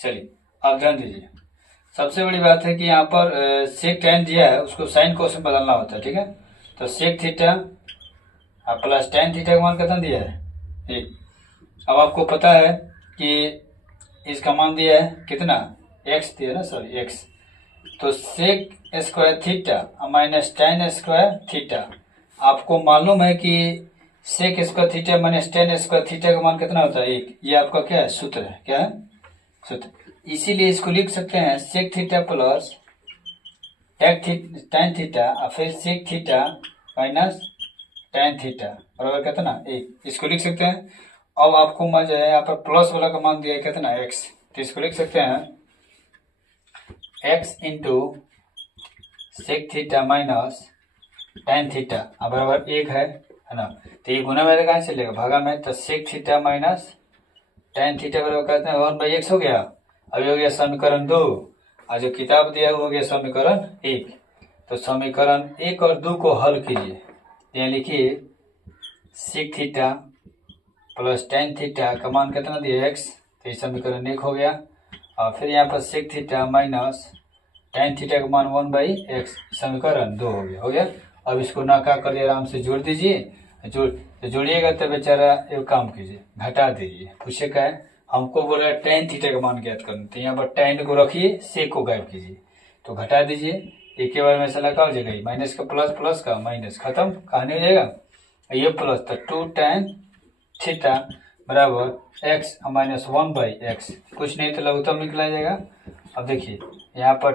चलिए आप ध्यान दीजिए, सबसे बड़ी बात है कि यहाँ पर सेक tan दिया है उसको साइन कोस में बदलना होता है, ठीक है। तो sec theta plus tan theta का मान कितना दिया है 1, अब आपको पता है कि इसका मान दिया है कितना x दिया ना, सॉरी x, तो sec square theta minus tan square theta, आपको मालूम है कि sec square theta minus tan square theta का मान कितना होता है 1, ये आपका क्या है सूत्र है, क्या है सूत्र, इसीलिए इसको लिख सकते हैं sec theta plus tan theta और फिर sec theta minus tan theta बराबर कितना 1, इसको लिख सकते हैं। अब आपको मजा है यहाँ पर प्लस वाला का मान दिया है कितना x, तो इसको लिख सकते हैं x into sec theta minus tan theta बराबर 1 है ना, तो ये गुना में कहाँ चलेगा भागा में, तो sec theta minus tan theta बराबर कहते हैं 1/x हो गया, अभी हो गया समीकरण 2, और जो किताब दिया हो गया समीकरण 1, तो समीकरण 1 और 2 को हल कीजिए, यहाँ लिखिए sec theta plus tan theta का मान कितना दिया x, तो ये समीकरण 1 हो गया, और फिर यहाँ पर sec theta minus tan theta का मान 1/x, समीकरण 2 हो गया। अब इसको ना क्या करिए आराम से जोड़ दीजिए, तो जोड़िएगा तो बेचारा एक काम कीजिए, घटा दीजिए। पूछे क्या है, हमको बोला tan थीटा का मान ज्ञात करना, तो यहाँ पर tan को रखिए, sec को गायब कीजिए, तो घटा दीजिए। एक के बार में ऐसा लगा हो जाएगा, माइनस का प्लस, प्लस का माइनस, खत्म, कहानी हो जाएगा। ये प्लस तो 2 tan थीटा बराबर एक्स माइनस 1/x, कुछ नहीं तो लघुत्तम निकला जाएगा। अब देखिए यहाँ पर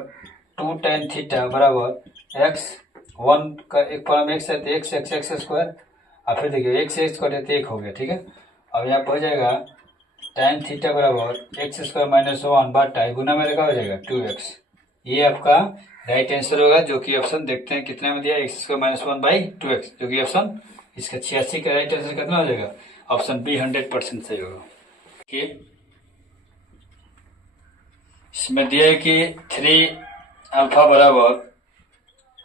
2 tan थीटा बराबर एक्स, 1 का एक पर एक्स है तो एक्स एक्स एक्स स्क्वायर, और फिर देखिए एक्स एक्स स्क्वायर तो 1 हो गया, ठीक है। अब यहाँ पर हो जाएगा tan थीटा बराबर एक्स स्क्वायर माइनस 1 बटा गुना में रखा हो जाएगा 2x। ये आपका राइट आंसर होगा, जो कि ऑप्शन देखते हैं कितने में दिया, एक्स स्क्वायर माइनस 1/2x, जो कि ऑप्शन इसका 86 का राइट आंसर कितना हो जाएगा, ऑप्शन बी 100% सही होगा। ठीक, इसमें दिया है कि 3 अल्फा बराबर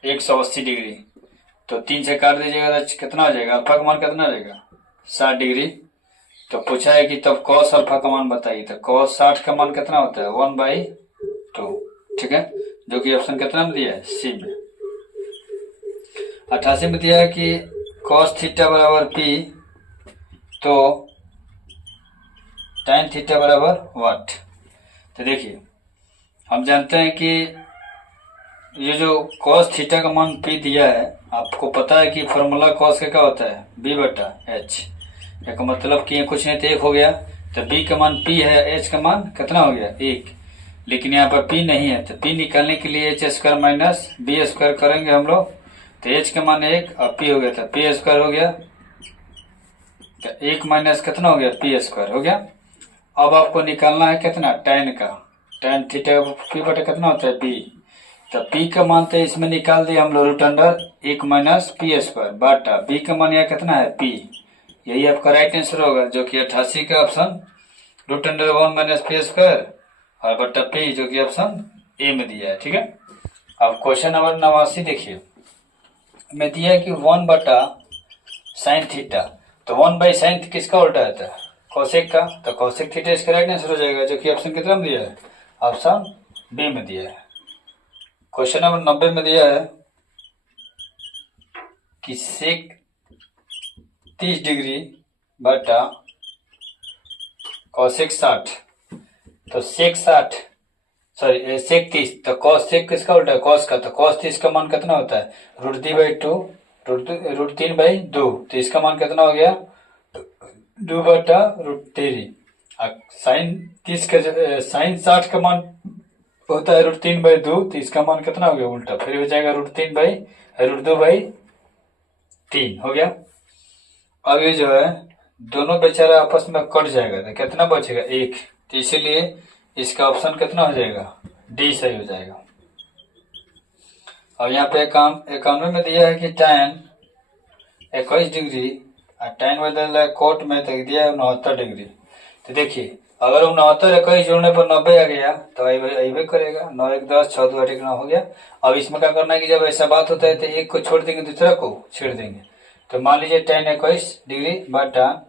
180 डिग्री, तो 3 से काट दीजिएगा तो कितना हो जाएगा, अल्फा का मान कितना रहेगा 60 डिग्री। तो पूछा है कि तब कॉस अल्फा का मान बताइए, तो कॉस 60 का मान कितना होता है 1/2, ठीक है, जो कि ऑप्शन कितना में दिया है, सी में। 88 में दिया है कि कॉस थीटा बराबर पी, तो tan थीटा बराबर वाट। तो देखिए हम जानते हैं कि ये जो cos थीटा का मान p दिया है, आपको पता है कि फॉर्मूला cos का क्या होता है b/h, का मतलब कि कुछ नहीं तो 1 हो गया, तो b का मान p है, h का मान कितना हो गया 1, लेकिन यहाँ पर p नहीं है, तो p निकालने के लिए h square minus b square करेंगे हम लोग, तो h का मान 1 और p हो गया, तो p स्क्वायर हो गया, तो 1 माइनस कितना हो गया p स्क्वायर हो गया। अब आपको निकालना है कितना tan का, tan थीटा p बटा कितना होता है b, तो p का मान तो इसमें निकाल दिया हम लोग root under 1 minus p square बटा b का मान यहाँ कितना है p, यही आपका राइट आंसर होगा, जो कि 88 का option root under 1 minus p square और बटा p, जो कि ऑप्शन ए में दिया है, ठीक है। अब क्वेश्चन नंबर 89 देखिए, में दिया है कि 1 बटा साइन थीटा, तो 1/sin किसका उल्टा आता है कोसेक का, तो कोसेक थीटा इसका राइट आंसर हो जाएगा, जो कि ऑप्शन कितना में दिया है, ऑप्शन बी में दिया है। क्वेश्चन नंबर 90 में दिया है कि सेक 30 डिग्री बटा कोसेक 60, तो सेक 60 सॉरी सेक 30, तो कॉस सेक किसका उल्टा है कॉस का, तो कॉस 30 का मान कितना होता है √3/2, √3/2, तो इसका मान कितना हो गया 2/√3। साइन 30 का साइन 60 का मान होता है √3/2, तो इसका मान कितना हो गया उल्टा, फिर हो जाएगा √2/3 हो गया। अब ये जो है दोनों बेचारा आपस में कट जाएगा, तो कितना बचेगा 1, तो इसीलिए इसका ऑप्शन कितना हो जाएगा डी सही हो जाएगा। अब यहाँ पे 91 में दिया है कि tan 21 डिग्री और tan बदल रहा है कोट में, तो दिया है 69 डिग्री। तो देखिए अगर 69 21 जोड़ने पर 90 आ गया तो अबे करेगा, 9 1 10 6 2 8 1 9 हो गया। अब इसमें क्या करना है कि जब ऐसा बात होता है तो एक को छोड़ देंगे दूसरा को छेड़ देंगे, तो मान लीजिए tan 21 डिग्री बटा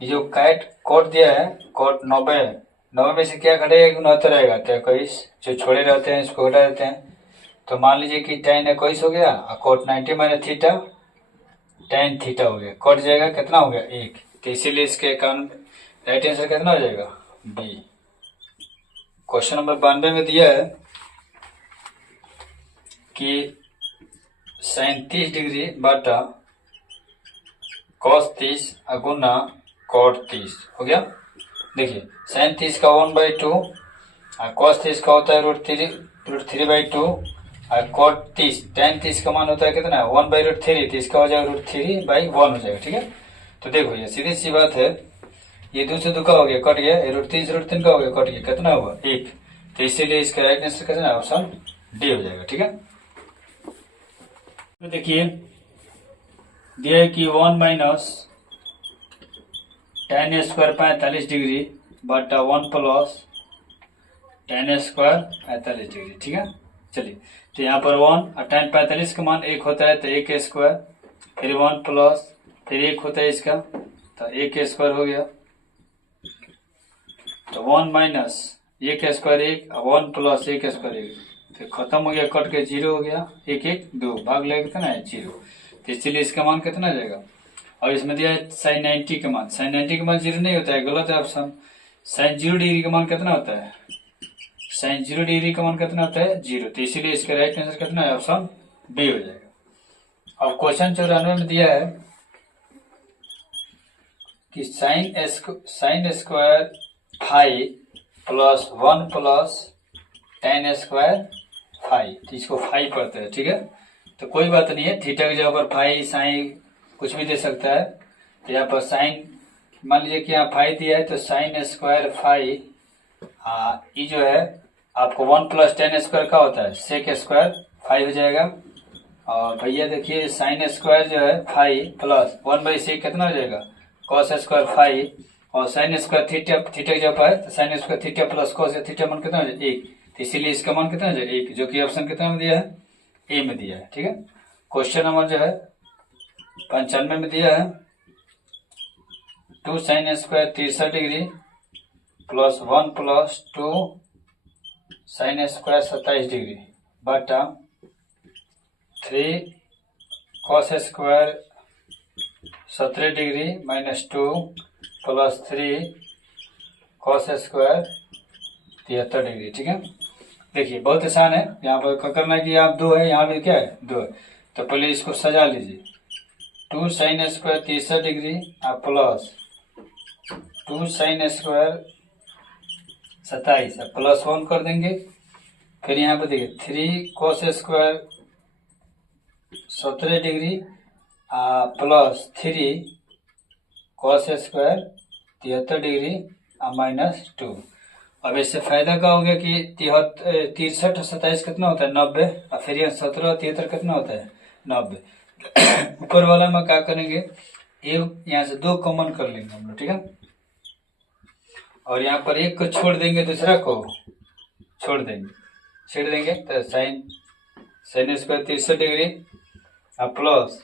जो कैट कोट दिया है कोट 90 में से क्या घटेगा 69 रहेगा, तो 21 जो छोड़े रहते हैं इसको घटा देते हैं, तो मान लीजिए कि tan 21 हो गया और cot 90 minus theta tan theta हो गया, कट जाएगा कितना हो गया 1, तो इसीलिए इसके कारण राइट आंसर कितना हो जाएगा बी। क्वेश्चन नंबर 92 में दिया है कि sin 30 डिग्री बटा cos 30 गुना cot 30 हो गया। देखिए sin 30 का 1/2 और cos 30 का होता है √3/2 और cot 30 tan 30 का मान होता है कितना 1/√3, तो इसका हो जाएगा √3/1 हो जाएगा, ठीक है। तो देखो ये सीधी सी बात है, ये 2 से 2 का हो गया कट गया, √3 से √3 का हो गया कट गया, कितना हुआ 1, तो इसीलिए इसका राइट आंसर कितना है ऑप्शन डी हो जाएगा, ठीक है। तो देखिए दिया है कि 1 माइनस tan स्क्वायर 45 डिग्री बटा 1 प्लस tan स्क्वायर 45 डिग्री, ठीक है। चलिए तो यहाँ पर 1 और tan 45 का मान 1 होता है तो 1 स्क्वायर, फिर 1 प्लस फिर 1 होता है इसका, तो 1 स्क्वायर हो गया, तो 1 माइनस 1 स्क्वायर 1 और 1 प्लस 1 स्क्वायर 1, तो खत्म हो गया कट के 0 हो गया, 1 1 2 भाग लगे कितना है 0, तो इसलिए इसका मान कितना आ जाएगा और इसमें दिया है साइन 90 का मान। साइन 90 का मान 0 नहीं होता है, गलत है ऑप्शन। साइन 0 डिग्री का मान कितना होता है? साइन 0 डिग्री का मान कितना होता है? 0। तो इसीलिए इसका राइट आंसर कितना है? ऑप्शन बी हो जाएगा। और क्वेश्चन 94 में दिया है कि sine square five plus 1 plus ten square five, तो इसको फाइव पढ़ते हैं, ठीक है। तो कोई बात नहीं है, थीटा की जगह पर फाइव साइन कुछ भी दे सकता है। तो यहाँ पर साइन मान लीजिए कि यहाँ फाइव दिया है, तो साइन स्क्वायर फाइव ये जो है आपको 1 प्लस टेन स्क्वायर का होता है सेक स्क्वायर फाइव हो जाएगा। और भैया देखिए साइन स्क्वायर जो है फाइव प्लस 1/6 कितना हो जाएगा? Cos square five. और साइन स्क्वायर थीटा की जगह पर है, तो sine square theta plus cos theta मान कितना हो जाएगा? 1। तो इसीलिए इसका मान कितना हो जाएगा? 1, जो कि ऑप्शन कितना में दिया है? ए में दिया है, ठीक है। क्वेश्चन नंबर जो है 95 में दिया है 2 sine square 63 degree plus 1 plus 2 sine square 27 degree बटा 3 cos square 17 degree minus 2 plus 3 cos square 73 degree, ठीक है। देखिए बहुत आसान है, यहाँ पर क्या करना है कि आप 2 है, यहाँ भी क्या है? 2 है। तो पहले इसको सजा लीजिए। 2 साइन स्क्वायर 63 डिग्री आप प्लस 2 साइन स्क्वायर 27 प्लस 1 कर देंगे। फिर यहाँ पर देखिए 3 cos square 17 degree plus 3 cos square 73 degree minus 2। अब इससे फायदा क्या हो गया कि 63 और 27 कितना होता है? 90। और फिर यहाँ 17 और 73 कितना होता है? 90। ऊपर वाला में क्या करेंगे? एक यहाँ से 2 कॉमन कर लेंगे हम लोग, ठीक है। और यहाँ पर एक को छोड़ देंगे, दूसरा को छोड़ देंगे तो sine square 63 degree plus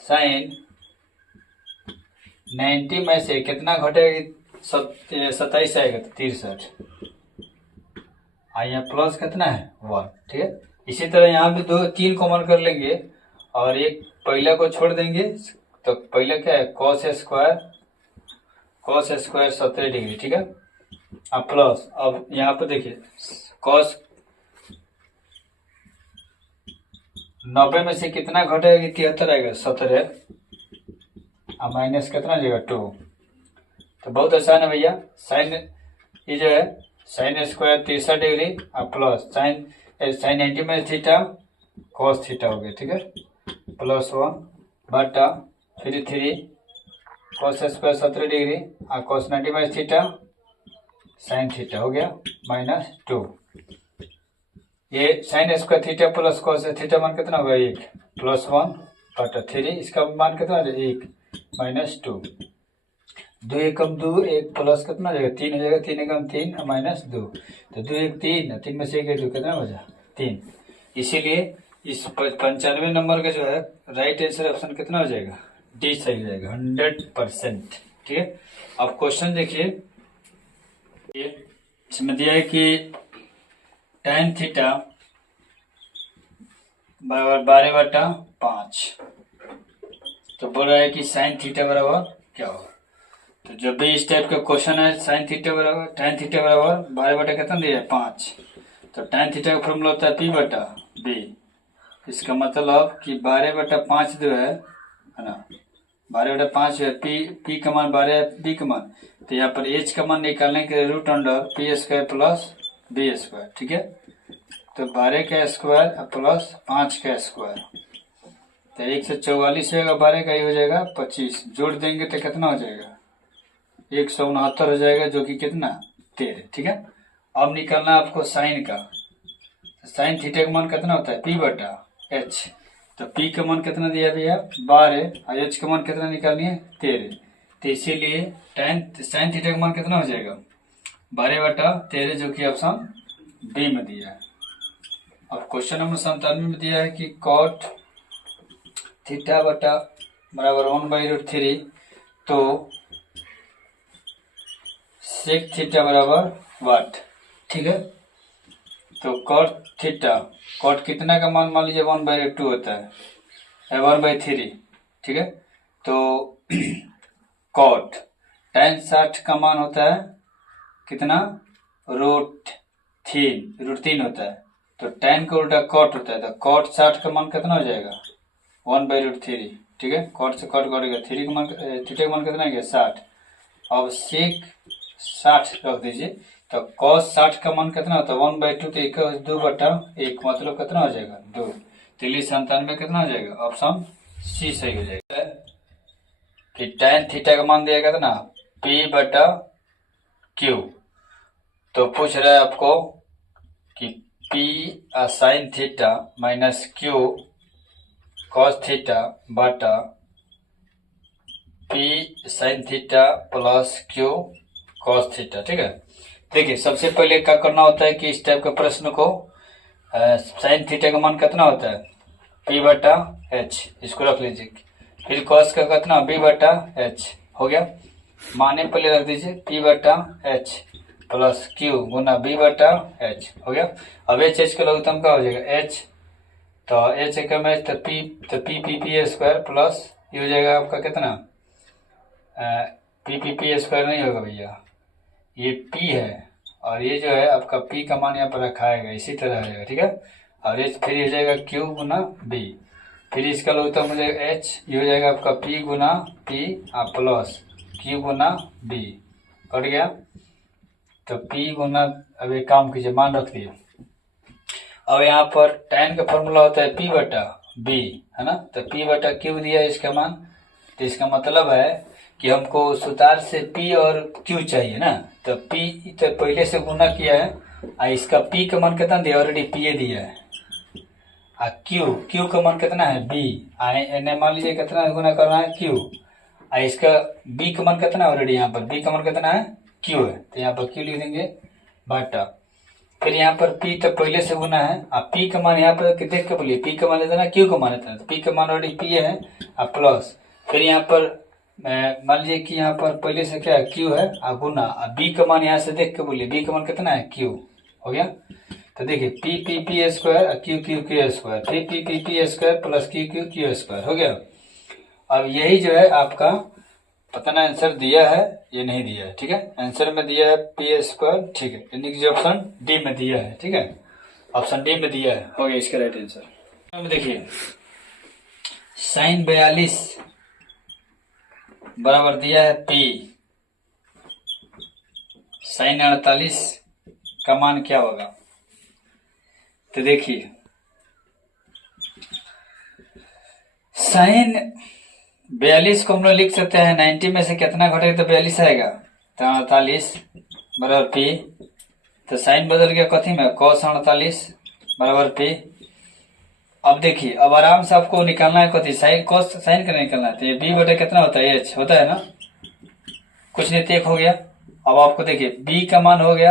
sign 90 में से कितना घटेगा? 27 आएगा तो 63। यहाँ प्लस कितना है? 1, ठीक है। इसी तरह यहाँ भी 3 कॉमन कर लेंगे और एक पहला को छोड़ देंगे। तो पहला क्या है? कॉस स्क्वायर 17 डिग्री, ठीक है। अब प्लस, अब यहाँ पर देखिए कॉस 90 में से कितना घटेगा? 73 आएगा, 17 माइनस कितना जाएगा? 2। तो बहुत आसान है भैया। साइन ये जो है sine square 63 degree plus sign 90 में थीटा कॉस थीटा हो गया, ठीक है। प्लस 1 बटा फिर 3 कॉस स्क्वायर 17 डिग्री कॉस 90 में थीटा साइन थीटा हो गया माइनस 2। ये sign square theta plus cos theta मान कितना होगा? 1 प्लस 1 बटा 3, इसका मान कितना है? 1 माइनस 2। 2 एकम 2, 1 प्लस कितना हो जाएगा? 3 हो जाएगा। 3 एकम 3 माइनस 2, तो 2 1 3, 3 में से 1 2 कितना बचा? 3। इसीलिए इस 95 नंबर का जो है राइट आंसर ऑप्शन कितना हो जाएगा? डी सही हो जाएगा 100%, ठीक है। अब क्वेश्चन देखिए, इसमें दिया है कि tan थीटा बराबर 12/5। तो बोल रहा है कि साइन थीटा बराबर क्या होगा? तो जब भी इस टाइप का क्वेश्चन है साइन थीटा बराबर tan थीटा बराबर 12 कितना दिया है? 5। तो tan थीटा का फॉर्मूला होता है P/B। इसका मतलब कि 12/5 जो है ना, 12/5 है। P का मान 12 है, B का मान। तो यहाँ पर H का मान निकालने के root under P² plus B², ठीक है। तो 12 का स्क्वायर प्लस 5 का स्क्वायर, तो 144 होगा, 12 का ही हो जाएगा 25। जोड़ देंगे तो कितना हो जाएगा? 169 हो जाएगा, जो कि कितना? 13, ठीक है। अब निकालना आपको साइन का। साइन थीटा का मान कितना होता है? P/H। तो P का मान कितना दिया भैया? 12 और H का मान कितना निकालनी है? 13। तो इसीलिए साइन थीटा का मान कितना हो जाएगा? 12/13, जो कि ऑप्शन बी में दिया है। अब क्वेश्चन नंबर 97 में दिया है कि कॉट थीटा बराबर 1/√3, तो सेक थीटा बराबर वाट, ठीक है। तो कॉट थीटा, कॉट कितना का मान लीजिए 1/2 होता है 1/3, ठीक है। तो कॉट tan 60 का मान होता है कितना, √3 होता है। तो tan का उल्टा कॉट होता है, तो कॉट 60 का मान कितना हो जाएगा 1/√3। ठीक है, कॉट से कॉट कटेगा, थीटा का मान कितना है 60। अब सेक 60 रख दीजिए, तो cos 60 का मान कितना होता है 1/2, तो 2/1 मतलब कितना हो जाएगा 2। तो 97 कितना हो जाएगा, ऑप्शन सी सही हो जाएगा। कि tan थीटा का मान दिया कितना P/Q, तो पूछ रहा है आपको कि P sin theta minus Q cos theta बटा P sin theta plus Q cos theta. ठीक है, देखिए सबसे पहले क्या करना होता है कि इस टाइप के प्रश्न को sin थीटा का मान कितना होता है P/H, इसको रख लीजिए। फिर cos का कितना B/H हो गया, माने पहले रख दीजिए P/H प्लस Q गुना B/H हो गया। अब H का लघुत्तम क्या हो जाएगा H, तो H का मैच तो P प्लस ये हो जाएगा आपका कितना P नहीं होगा भैया, ये P है और ये जो है आपका P का मान यहाँ पर रखा है इसी तरह रहेगा। ठीक है, और H फिर हो जाएगा Q गुना B, फिर इसका लघुत्तम हो जाएगा H, ये हो जाएगा आपका P गुना P प्लस Q गुना B, कट गया। तो P गुना, अब एक काम कीजिए मान रख दिए। अब यहाँ पर tan का फॉर्मूला होता है P/B है ना, तो P/Q दिया है इसका मान, तो इसका मतलब है कि हमको सूत्र से P और Q चाहिए ना, तो P तो पहले से गुना किया है और इसका P का मान कितना दिया ऑलरेडी P दिया है, और Q का मान कितना है B, मान लीजिए कितना गुना करना है Q, और इसका B का मान कितना है ऑलरेडी यहाँ पर B का मान कितना है Q है, तो यहाँ पर Q लिख देंगे बटा, फिर यहाँ पर P तो पहले से गुना है और P का मान यहाँ पर देख के बोलिए P का मान लेते ना Q का मान लेते हैं, तो P का मान ऑलरेडी P है और प्लस, फिर यहाँ पर मान लीजिए कि यहाँ पर पहले से क्या है Q है और गुना, और B का मान यहाँ से देख के बोलिए B का मान कितना है Q हो गया। तो देखिए P स्क्वायर और Q स्क्वायर, फिर P square plus Q square हो गया। अब यही जो है आपका पता ना आंसर दिया है ये नहीं दिया है। ठीक है, आंसर में दिया है P², ठीक है, यानी कि ऑप्शन डी में दिया है। ठीक है, ऑप्शन डी में दिया है, हो गया इसका राइट आंसर। देखिए sin 42 बराबर दिया है P, sin 48 का मान क्या होगा, तो देखिए sin 42 को हम लोग लिख सकते हैं 90 में से कितना घटेगा तो 42 आएगा, तो 48 बराबर P, तो साइन बदल गया कथी में cos 48 बराबर P। अब देखिए अब आराम से आपको निकालना है कथी साइन cos साइन का निकालना है, तो ये B बटे कितना होता है H होता है ना, कुछ नहीं तो 1 हो गया। अब आपको देखिए B का मान हो गया,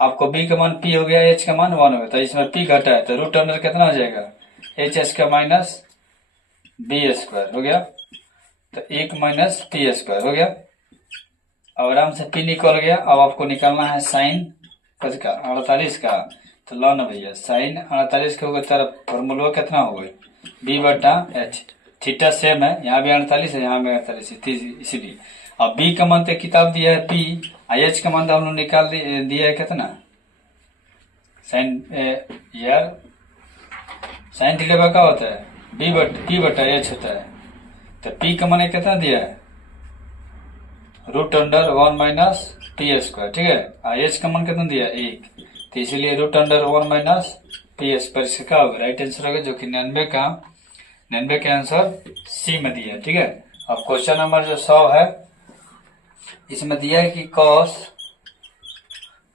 आपको B का मान P हो गया, H का मान 1 हो गया, तो इसमें P घटा है तो रूट अंडर कितना हो जाएगा HS माइनस B² हो गया, तो 1 माइनस P² हो गया। अब आराम से P निकल गया। अब आपको निकालना है साइन का 48 का, तो लो ना भैया साइन 48 के होगा तरफ फॉर्मूला कितना हो गया B/H, थीटा सेम है, यहाँ भी 48 है यहाँ भी 48 है, इसीलिए अब B का मान तो किताब दिया है P, H का मान तो हम लोग निकाल दिया है कितना साइन यार साइन थीटा का होता है P/H होता है, तो P का मान कितना दिया है रूट अंडर 1 माइनस P², ठीक है, H का मान कितना दिया 1, तो इसीलिए रूट अंडर 1 माइनस PS पर इसका क्या होगा राइट आंसर होगा, जो कि 99 का आंसर सी में दिया है। ठीक है, अब क्वेश्चन नंबर जो 100 है इसमें दिया है कि cos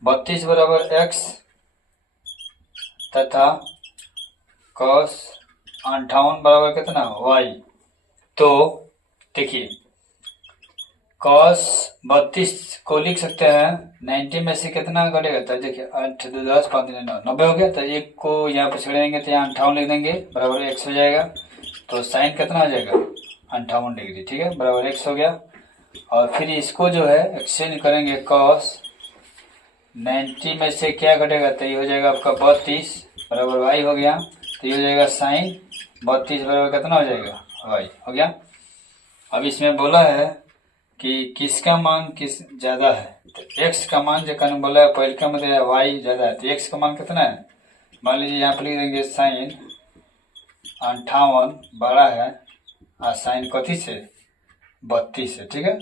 32 बराबर x तथा cos 58 बराबर कितना y। तो देखिए cos 32 को लिख सकते हैं 90 में से कितना घटेगा, तो देखिए 8 2 10 5 3 9 90 हो गया, तो 1 को यहाँ पे छेड़ देंगे तो यहाँ 58 लिख देंगे बराबर x हो जाएगा, तो साइन कितना हो जाएगा 58 डिग्री। ठीक है, बराबर x हो गया। और फिर इसको जो है एक्सचेंज करेंगे cos 90 में से क्या घटेगा, तो ये हो जाएगा आपका 32 बराबर y हो गया, तो ये हो जाएगा साइन 32 बराबर कितना हो जाएगा y हो गया। अब इसमें बोला है कि किसका मान किस ज्यादा है, तो x का मान जो कहने बोला है पहले का मतलब y ज्यादा है, तो x का मान कितना है, मान लीजिए यहाँ पर लिख देंगे साइन 58 बड़ा है और साइन कथी से 32 है, ठीक है।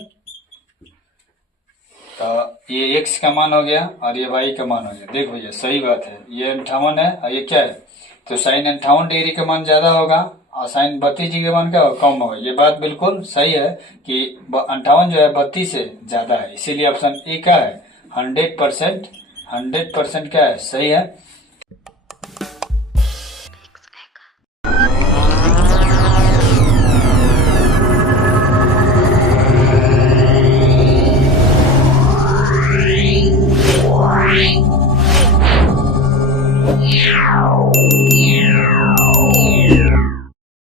तो ये x का मान हो गया और ये y का मान हो गया। देखो भैया सही बात है, ये 58 है और ये क्या है, तो साइन 58 डिग्री का मान ज्यादा होगा और साइन 32 डिग्री का मान क्या होगा, कम होगा। ये बात बिल्कुल सही है कि 58 जो है 32 से ज्यादा है, इसीलिए ऑप्शन ए क्या है 100%, 100% क्या है सही है।